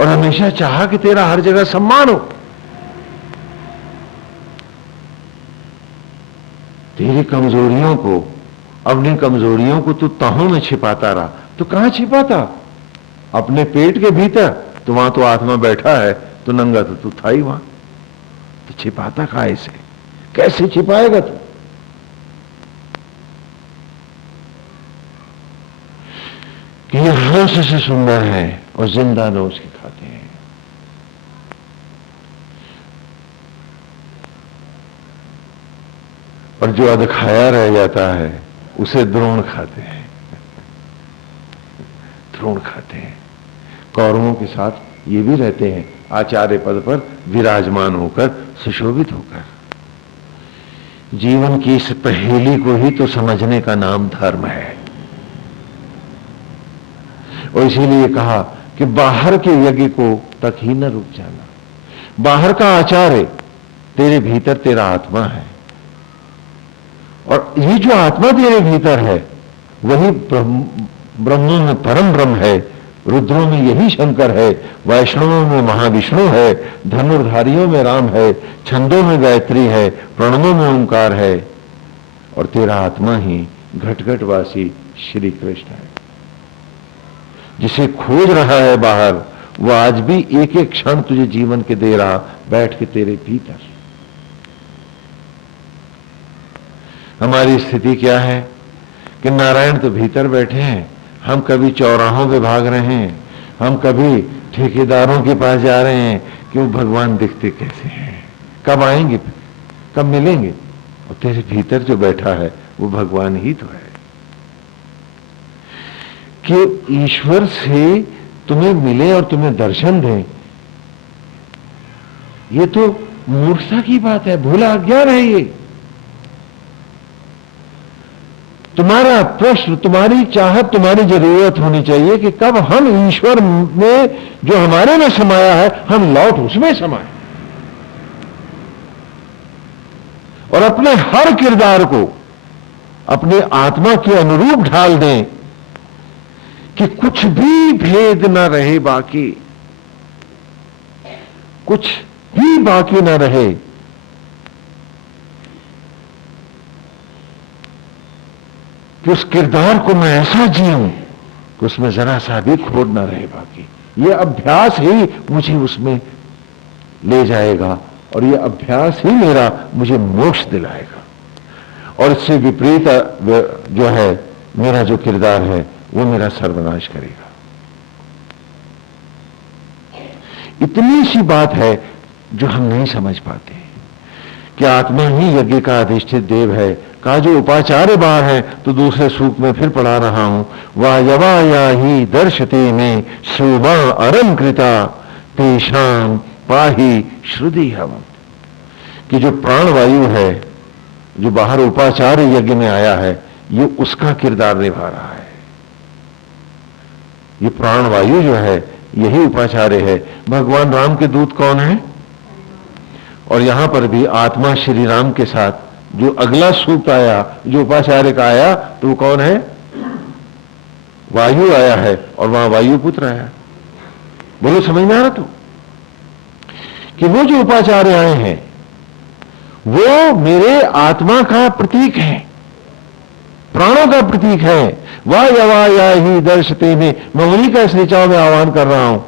और हमेशा चाहा कि तेरा हर जगह सम्मान हो। तेरी कमजोरियों को, अपनी कमजोरियों को तू तहों में छिपाता रहा। तो कहां छिपाता? अपने पेट के भीतर। तो वहां तो आत्मा बैठा है, तो नंगा तो तू था ही वहां, तो छिपाता काहे से? कैसे छिपाएगा तू? कि ये हंस से सुंदर है और जिंदा रोज के खाते हैं। और जो अधखाया रह जाता है उसे द्रोण खाते हैं, द्रोण खाते हैं। कौरवों के साथ ये भी रहते हैं, आचार्य पद पर विराजमान होकर, सुशोभित होकर। जीवन की इस पहेली को ही तो समझने का नाम धर्म है। और इसीलिए कहा कि बाहर के यज्ञ को तक ही न रुक जाना। बाहर का आचार्य, तेरे भीतर तेरा आत्मा है। और ये जो आत्मा तेरे भीतर है वही ब्रह्मों में परम ब्रह्म है, रुद्रों में यही शंकर है, वैष्णवों में महाविष्णु है, धनुर्धारियों में राम है, छंदों में गायत्री है, प्रणवों में ओंकार है। और तेरा आत्मा ही घटघटवासी श्री कृष्ण है। जिसे खोज रहा है बाहर, वो आज भी एक एक क्षण तुझे जीवन के दे रहा, बैठ के तेरे भीतर। हमारी स्थिति क्या है कि नारायण तो भीतर बैठे हैं, हम कभी चौराहों पे भाग रहे हैं, हम कभी ठेकेदारों के पास जा रहे हैं कि वो भगवान दिखते कैसे हैं, कब आएंगे, कब मिलेंगे। और तेरे भीतर जो बैठा है वो भगवान ही तो है। कि ईश्वर से तुम्हें मिले और तुम्हें दर्शन दें, ये तो मूर्खता की बात है, भूला अज्ञान है ये। तुम्हारा प्रश्न, तुम्हारी चाहत, तुम्हारी जरूरत होनी चाहिए कि कब हम ईश्वर में जो हमारे में समाया है, हम लौट उसमें समाए और अपने हर किरदार को अपने आत्मा के अनुरूप ढाल दें कि कुछ भी भेद न रहे बाकी, कुछ भी बाकी न रहे। कि उस किरदार को मैं ऐसा जीऊं कि उसमें जरा सा भी खोट ना रहे बाकी। ये अभ्यास ही मुझे उसमें ले जाएगा और ये अभ्यास ही मेरा मुझे मोक्ष दिलाएगा। और इससे विपरीत जो है मेरा जो किरदार है वो मेरा सर्वनाश करेगा। इतनी सी बात है जो हम नहीं समझ पाते कि आत्मा ही यज्ञ का अधिष्ठित देव है। का जो उपाचार्य बाहर है, तो दूसरे सूक्त में फिर पढ़ा रहा हूं, वायवाया ही दर्शते में शोभा अरम कृता तेषाम पाही श्रुति हम। कि जो प्राणवायु है, जो बाहर उपाचार्य यज्ञ में आया है, ये उसका किरदार निभा रहा है। ये प्राणवायु जो है यही उपाचार्य है। भगवान राम के दूत कौन है? और यहां पर भी आत्मा श्री राम के साथ जो अगला सूक्त आया, जो उपाचार्य का आया, तो वो कौन है? वायु आया है और वहां वायु पुत्र आया। बोलो समझ में आ रहा? तो कि वो जो उपाचार्य आए हैं वो मेरे आत्मा का प्रतीक है, प्राणों का प्रतीक है। वायवा या ही दर्शते में, मैं उन्हीं का इस ऋचाओं में आह्वान कर रहा हूं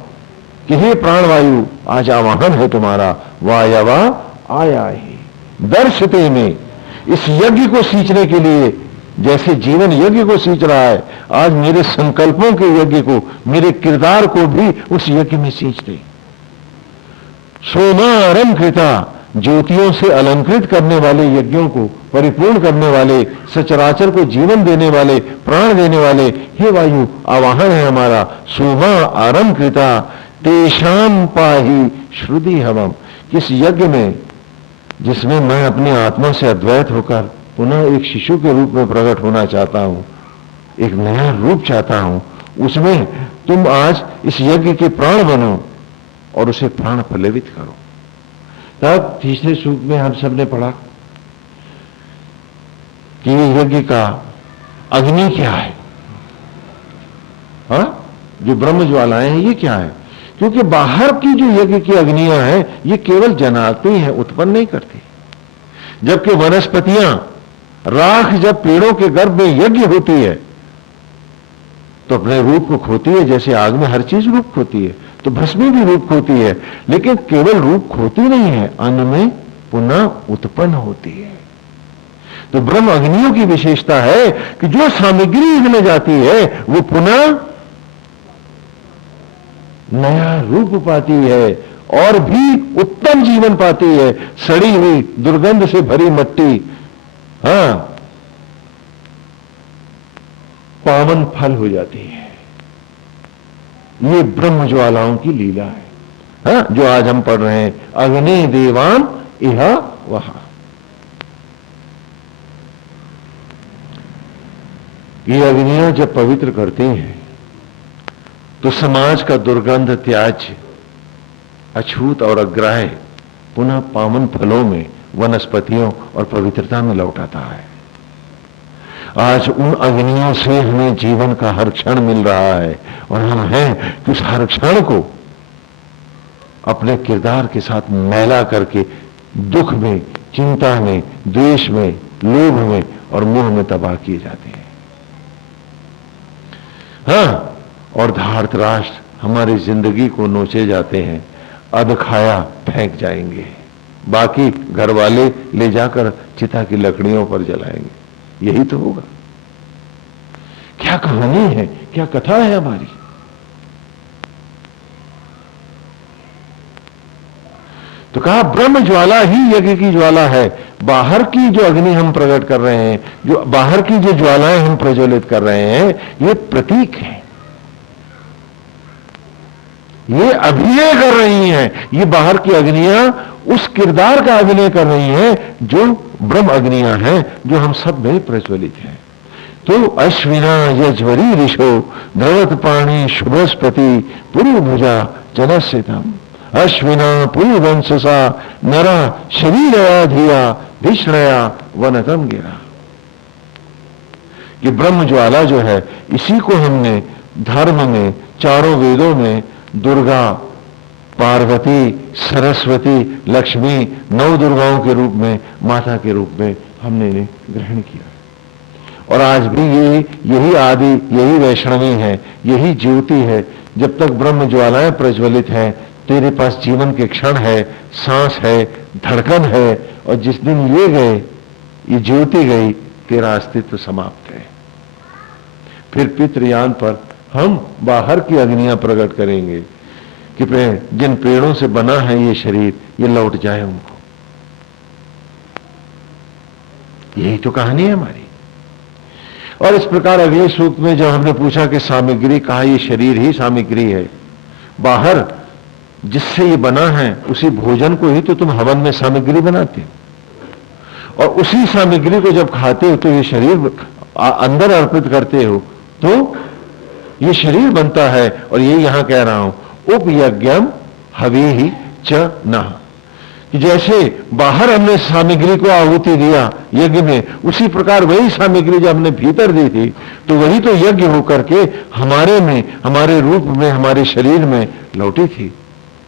कि हे प्राणवायु, आज आवाहन है तुम्हारा। वायवा आया ही दर्शते में, इस यज्ञ को सींचने के लिए, जैसे जीवन यज्ञ को सींच रहा है, आज मेरे संकल्पों के यज्ञ को, मेरे किरदार को भी उस यज्ञ में सींच दे। सोमारम कृता, ज्योतियों से अलंकृत करने वाले यज्ञों को परिपूर्ण करने वाले, सचराचर को जीवन देने वाले, प्राण देने वाले, हे वायु, आवाहन है हमारा। सोमा आरम कृता तेषाम पाही श्रुति हवम, किस यज्ञ में जिसमें मैं अपनी आत्मा से अद्वैत होकर पुनः एक शिशु के रूप में प्रकट होना चाहता हूं, एक नया रूप चाहता हूं, उसमें तुम आज इस यज्ञ के प्राण बनो और उसे प्राण फलवित करो। तब तीसरे सूक्त में हम सब ने पढ़ा कि ये यज्ञ का अग्नि क्या है, हाँ? जो ब्रह्म ज्वालाएं हैं ये क्या है? क्योंकि बाहर की जो यज्ञ की अग्नियां हैं ये केवल जनाती हैं, उत्पन्न नहीं करती। जबकि वनस्पतियां, राख जब पेड़ों के गर्भ में यज्ञ होती है तो अपने रूप को खोती है, जैसे आग में हर चीज रूप खोती है, तो भस्मी भी रूप खोती है, लेकिन केवल रूप खोती नहीं है, अन्न में पुनः उत्पन्न होती है। तो ब्रह्म अग्नियों की विशेषता है कि जो सामग्री इसमें जाती है वो पुनः नया रूप पाती है और भी उत्तम जीवन पाती है। सड़ी हुई दुर्गंध से भरी मिट्टी, हाँ, पावन फल हो जाती है। ये ब्रह्म ज्वालाओं की लीला है, हाँ, जो आज हम पढ़ रहे हैं, अग्नि देवान इह वहा। ये अग्नियां जब पवित्र करती हैं तो समाज का दुर्गंध, त्याज्य, अछूत और अग्राह्य पुनः पावन फलों में, वनस्पतियों और पवित्रता में लौट आता है। आज उन अग्नियों से हमें जीवन का हर क्षण मिल रहा है और हम हैं कि उस हर क्षण को अपने किरदार के साथ मैला करके दुख में, चिंता में, द्वेष में, लोभ में और मोह में तबाह किए जाते हैं। हाँ, और धार्तराष्ट्र हमारी जिंदगी को नोचे जाते हैं, अध खाया फेंक जाएंगे, बाकी घर वाले ले जाकर चिता की लकड़ियों पर जलाएंगे। यही तो होगा। क्या कहानी है, क्या कथा है हमारी। तो कहा ब्रह्म ज्वाला ही यज्ञ की ज्वाला है। बाहर की जो अग्नि हम प्रकट कर रहे हैं, जो बाहर की जो ज्वालाएं हम प्रज्वलित कर रहे हैं, ये प्रतीक है, ये अभिनय कर रही हैं। ये बाहर की अग्नियां उस किरदार का अभिनय कर रही हैं जो ब्रह्म अग्नियां हैं, जो हम सब में प्रज्वलित हैं। तो अश्विना यज्वरी ऋषो द्रवत पाणी शुभस्पति पुरी भुजा जनस्थितम अश्विना पुरी वंशसा नरा शरीरया धिया भीषणया वनतम गिरा। ये ब्रह्म ज्वाला जो है, इसी को हमने धर्म में, चारों वेदों में दुर्गा, पार्वती, सरस्वती, लक्ष्मी, नौ दुर्गाओं के रूप में, माता के रूप में हमने ग्रहण किया। और आज भी यही आदि, यही वैष्णवी है, यही ज्योति है। जब तक ब्रह्म ज्वालाएं प्रज्वलित हैं, तेरे पास जीवन के क्षण है, सांस है, धड़कन है, और जिस दिन ये गए, ये ज्योति गई, तेरा अस्तित्व समाप्त है। फिर पितृयान पर हम बाहर की अग्नियां प्रकट करेंगे कि जिन पेड़ों से बना है ये शरीर, ये लौट जाए उनको। यही तो कहानी है हमारी। और इस प्रकार अगले सूक्त में जब हमने पूछा कि सामग्री, कहा ये शरीर ही सामग्री है। बाहर जिससे ये बना है उसी भोजन को ही तो तुम हवन में सामग्री बनाते हो, और उसी सामग्री को जब खाते हो तो ये शरीर अंदर अर्पित करते हो तो ये शरीर बनता है। और ये यहां कह रहा हूं, उपयज्ञम हवेहि च नः, कि जैसे बाहर हमने सामग्री को आहुति दिया यज्ञ में, उसी प्रकार वही सामग्री जब हमने भीतर दी थी तो वही तो यज्ञ होकर के हमारे में, हमारे रूप में, हमारे शरीर में लौटी थी।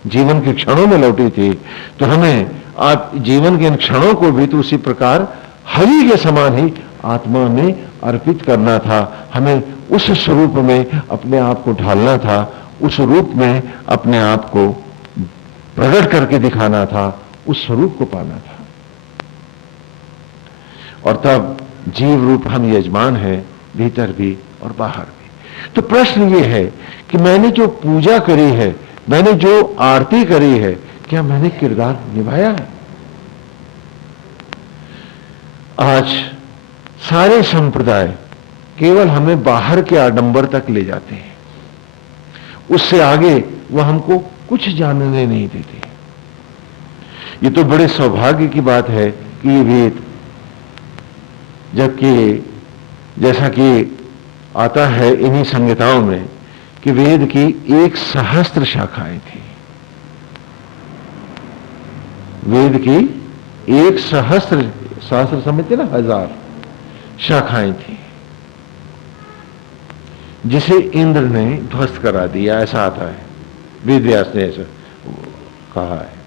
जीवन के क्षणों में लौटी थी, तो हमें आप जीवन के इन क्षणों को भी तो उसी प्रकार हरि के समान ही आत्मा में अर्पित करना था। हमें उस स्वरूप में अपने आप को ढालना था, उस रूप में अपने आप को प्रकट करके दिखाना था, उस स्वरूप को पाना था। और तब जीव रूप हम यजमान हैं, भीतर भी और बाहर भी। तो प्रश्न ये है कि मैंने जो पूजा करी है, मैंने जो आरती करी है, क्या मैंने किरदार निभाया है? आज सारे संप्रदाय केवल हमें बाहर के आडंबर तक ले जाते हैं, उससे आगे वह हमको कुछ जानने नहीं देते। ये तो बड़े सौभाग्य की बात है कि ये वेद, जबकि जैसा कि आता है इन्हीं संहिताओं में कि वेद की 1,000 शाखाएं थी। वेद की 1,000, शास्त्र समझते ना, 1000 शाखाएं थी, जिसे इंद्र ने ध्वस्त करा दिया, ऐसा आता है, वेद व्यास ने ऐसा कहा है।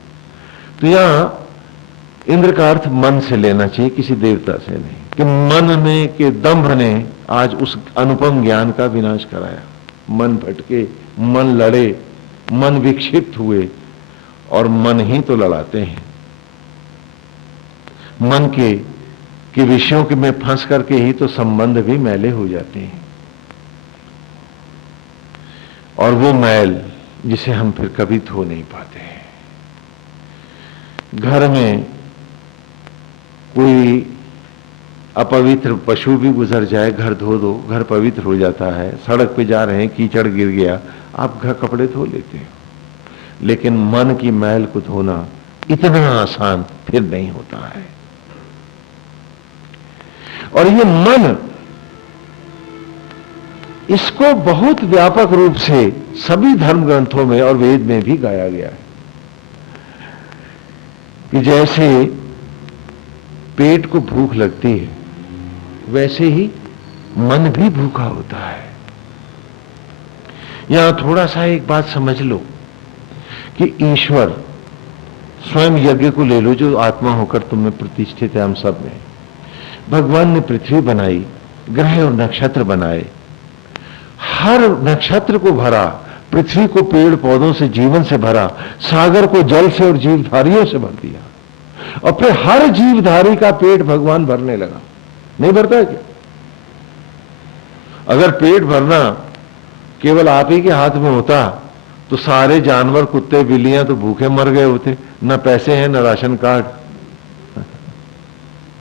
तो यहां इंद्र का अर्थ मन से लेना चाहिए, किसी देवता से नहीं, कि मन में के दंभ ने आज उस अनुपम ज्ञान का विनाश कराया। मन भटके, मन लड़े, मन विक्षिप्त हुए, और मन ही तो लड़ाते हैं। मन के विषयों के में फंस करके ही तो संबंध भी मैले हो जाते हैं, और वो मैल जिसे हम फिर कभी धो नहीं पाते हैं। घर में कोई अपवित्र पशु भी गुजर जाए, घर धो दो, घर पवित्र हो जाता है। सड़क पे जा रहे हैं, कीचड़ गिर गया, आप घर कपड़े धो लेते हो, लेकिन मन की मैल को धोना इतना आसान फिर नहीं होता है। और ये मन, इसको बहुत व्यापक रूप से सभी धर्म ग्रंथों में और वेद में भी गाया गया है कि जैसे पेट को भूख लगती है, वैसे ही मन भी भूखा होता है। यहां थोड़ा सा एक बात समझ लो कि ईश्वर स्वयं यज्ञ को ले लो, जो आत्मा होकर तुम में प्रतिष्ठित है, हम सब में। भगवान ने पृथ्वी बनाई, ग्रह और नक्षत्र बनाए, हर नक्षत्र को भरा, पृथ्वी को पेड़ पौधों से, जीवन से भरा, सागर को जल से और जीवधारियों से भर दिया, और फिर हर जीवधारी का पेट भगवान भरने लगा। नहीं भरता है क्या? अगर पेट भरना केवल आप ही के हाथ में होता तो सारे जानवर, कुत्ते बिल्लियां तो भूखे मर गए होते। ना पैसे हैं, ना राशन कार्ड,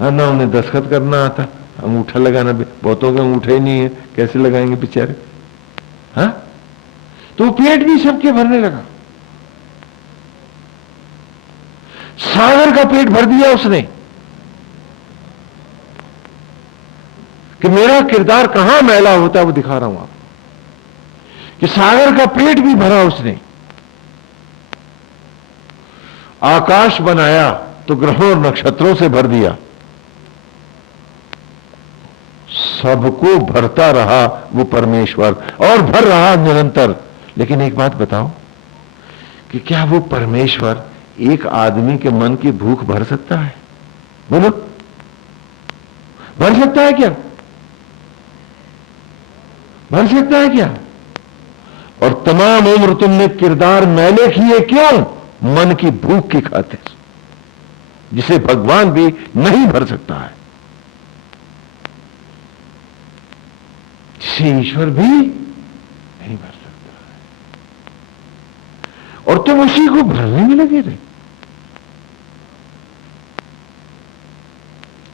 ना उन्हें दस्तखत करना आता, अंगूठा लगाना भी, बहुतों के अंगूठे ही नहीं है, कैसे लगाएंगे बेचारे? हाँ, तो पेट भी सबके भरने लगा। सागर का पेट भर दिया उसने कि मेरा किरदार कहां मैला होता है वो दिखा रहा हूं आप, कि सागर का पेट भी भरा उसने। आकाश बनाया तो ग्रहों और नक्षत्रों से भर दिया, सबको भरता रहा वो परमेश्वर, और भर रहा निरंतर। लेकिन एक बात बताओ कि क्या वो परमेश्वर एक आदमी के मन की भूख भर सकता है? बोलो, भर सकता है क्या? भर सकता है क्या? और तमाम उम्र तुमने किरदार मैले किए, क्यों? मन की भूख की खातिर, जिसे भगवान भी नहीं भर सकता है, जिसे ईश्वर भी नहीं भर सकता है, और तुम उसी को भरने में लगे थे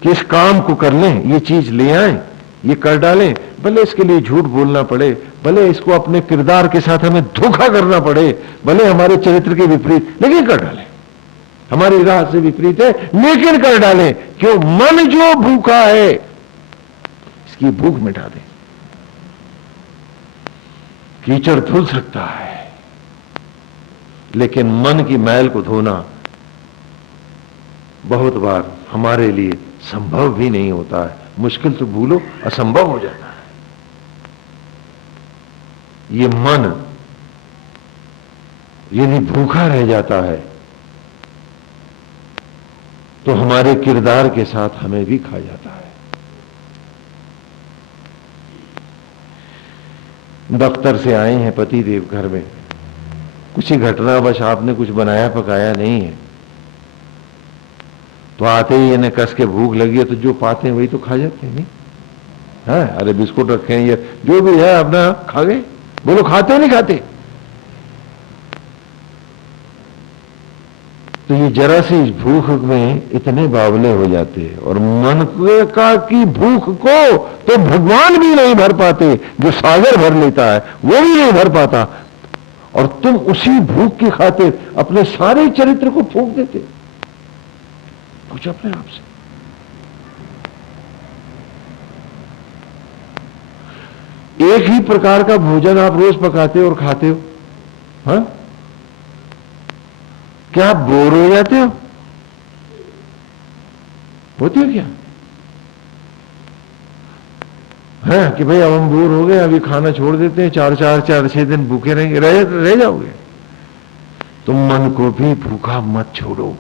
कि इस काम को कर लें, ये चीज ले आए, ये कर डालें, भले इसके लिए झूठ बोलना पड़े, भले इसको अपने किरदार के साथ हमें धोखा करना पड़े, भले हमारे चरित्र के विपरीत, लेकिन कर डालें। हमारी राह से विपरीत है, लेकिन कर डालें। क्यों? मन जो भूखा है, इसकी भूख मिटा दें। कीचड़ धुल सकता है, लेकिन मन की मैल को धोना बहुत बार हमारे लिए संभव भी नहीं होता है। मुश्किल तो भूलो, असंभव हो जाता है। ये मन यदि भूखा रह जाता है तो हमारे किरदार के साथ हमें भी खा जाता है। दफ्तर से आए हैं पति देव घर में, कुछ ही घटनावश आपने कुछ बनाया पकाया नहीं है, तो आते ही इन्हें कस के भूख लगी है तो जो पाते हैं वही तो खा जाते हैं। नहीं है, अरे बिस्कुट रखे हैं, ये जो भी है अपना खा गए। बोलो खाते हो नहीं खाते? तो ये जरा सी इस भूख में इतने बावले हो जाते हैं। और मन का की भूख को तो भगवान भी नहीं भर पाते, जो सागर भर लेता है वो भी नहीं भर पाता, और तुम उसी भूख की खातिर अपने सारे चरित्र को फूंक देते। पूछो अपने आप से, एक ही प्रकार का भोजन आप रोज पकाते हो और खाते हो, हाँ? क्या आप बोर हो जाते हो? होती हो क्या? है कि भाई अब हम बोर हो गए, अभी खाना छोड़ देते हैं, 4-6 दिन भूखे रहेंगे, रह जाओगे। तुम मन को भी भूखा मत छोड़ो,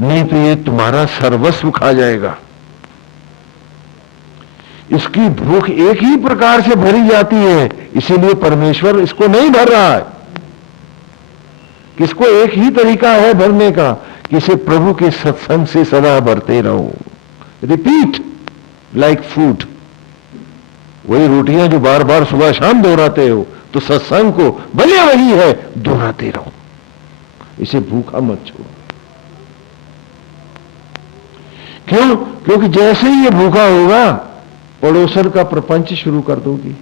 नहीं तो ये तुम्हारा सर्वस्व खा जाएगा। इसकी भूख एक ही प्रकार से भरी जाती है, इसीलिए परमेश्वर इसको नहीं भर रहा है। किसको एक ही तरीका है भरने का, कि इसे प्रभु के सत्संग से सदा भरते रहो। रिपीट लाइक फूड, वही रोटियां जो बार बार सुबह शाम दोहराते हो, तो सत्संग को भले वही है, दोहराते रहो, इसे भूखा मत छोड़ो। क्यों? क्योंकि जैसे ही ये भूखा होगा, पड़ोसन का प्रपंच शुरू कर दोगी,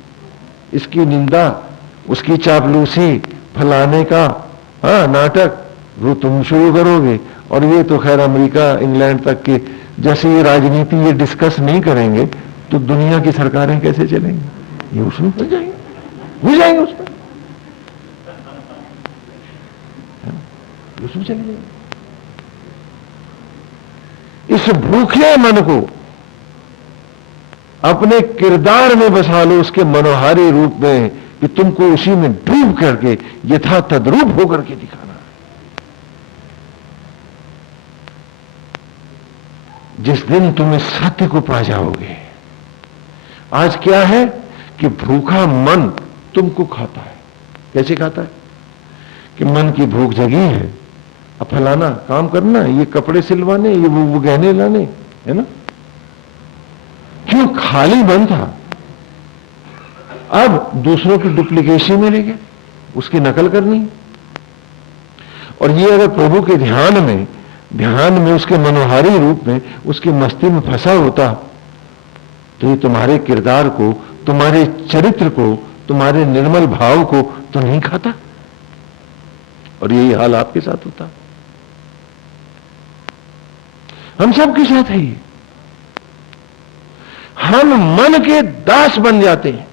इसकी निंदा, उसकी चापलूसी, फलाने का नाटक वो तुम शुरू करोगे। और ये तो खैर अमेरिका इंग्लैंड तक के जैसे ये राजनीति ये डिस्कस नहीं करेंगे तो दुनिया की सरकारें कैसे चलेंगी? ये उसमें हो जाएंगे उसमें, उसमें चले जाएंगे। इस भूखे मन को अपने किरदार में बसा लो, उसके मनोहारी रूप में, कि तुमको उसी में डूब करके यथा तद्रूप होकर के दिखाना है। जिस दिन तुम इस सत्य को पा जाओगे, आज क्या है कि भूखा मन तुमको खाता है। कैसे खाता है? कि मन की भूख जगी है, अब फलाना काम करना, ये कपड़े सिलवाने, ये वो गहने लाने, है ना? क्यों? खाली मन था, अब दूसरों की डुप्लीकेशन में ले गया, उसकी नकल करनी। और ये अगर प्रभु के ध्यान में उसके मनोहारी रूप में, उसकी मस्ती में फंसा होता, तो ये तुम्हारे किरदार को, तुम्हारे चरित्र को, तुम्हारे निर्मल भाव को तो नहीं खाता। और यही हाल आपके साथ होता, हम सबके साथ है ये। हम मन के दास बन जाते हैं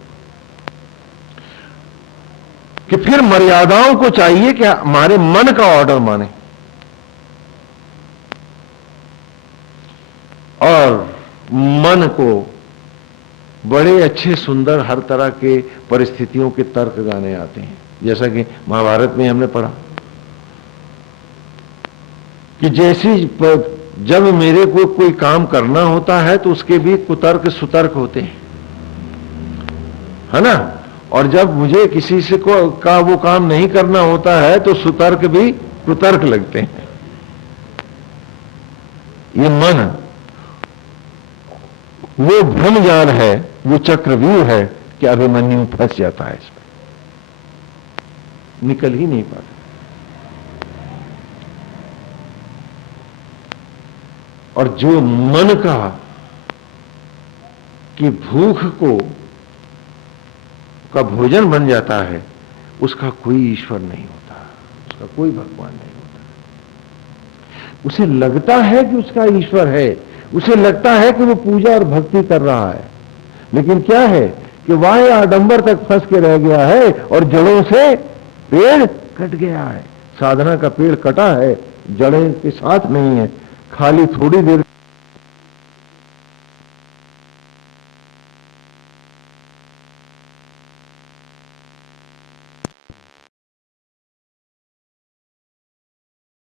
कि फिर मर्यादाओं को चाहिए कि हमारे मन का ऑर्डर माने, और मन को बड़े अच्छे सुंदर हर तरह के परिस्थितियों के तर्क गाने आते हैं। जैसा कि महाभारत में हमने पढ़ा कि जैसे जब मेरे को कोई काम करना होता है तो उसके भी कुतर्क सुतर्क होते हैं, है ना? और जब मुझे किसी से का वो काम नहीं करना होता है तो सुतर्क भी कुतर्क लगते हैं। ये मन वो भ्रमजाल है, वो चक्रव्यूह है कि अभिमन्यु फंस जाता है इसमें, निकल ही नहीं पाता। और जो मन की भूख का भोजन बन जाता है, उसका कोई ईश्वर नहीं होता, उसका कोई भगवान नहीं होता। उसे लगता है कि उसका ईश्वर है, उसे लगता है कि वो पूजा और भक्ति कर रहा है, लेकिन क्या है कि वाह्य आडंबर तक फंस के रह गया है और जड़ों से पेड़ कट गया है। साधना का पेड़ कटा है, जड़ें के साथ नहीं है, खाली थोड़ी देर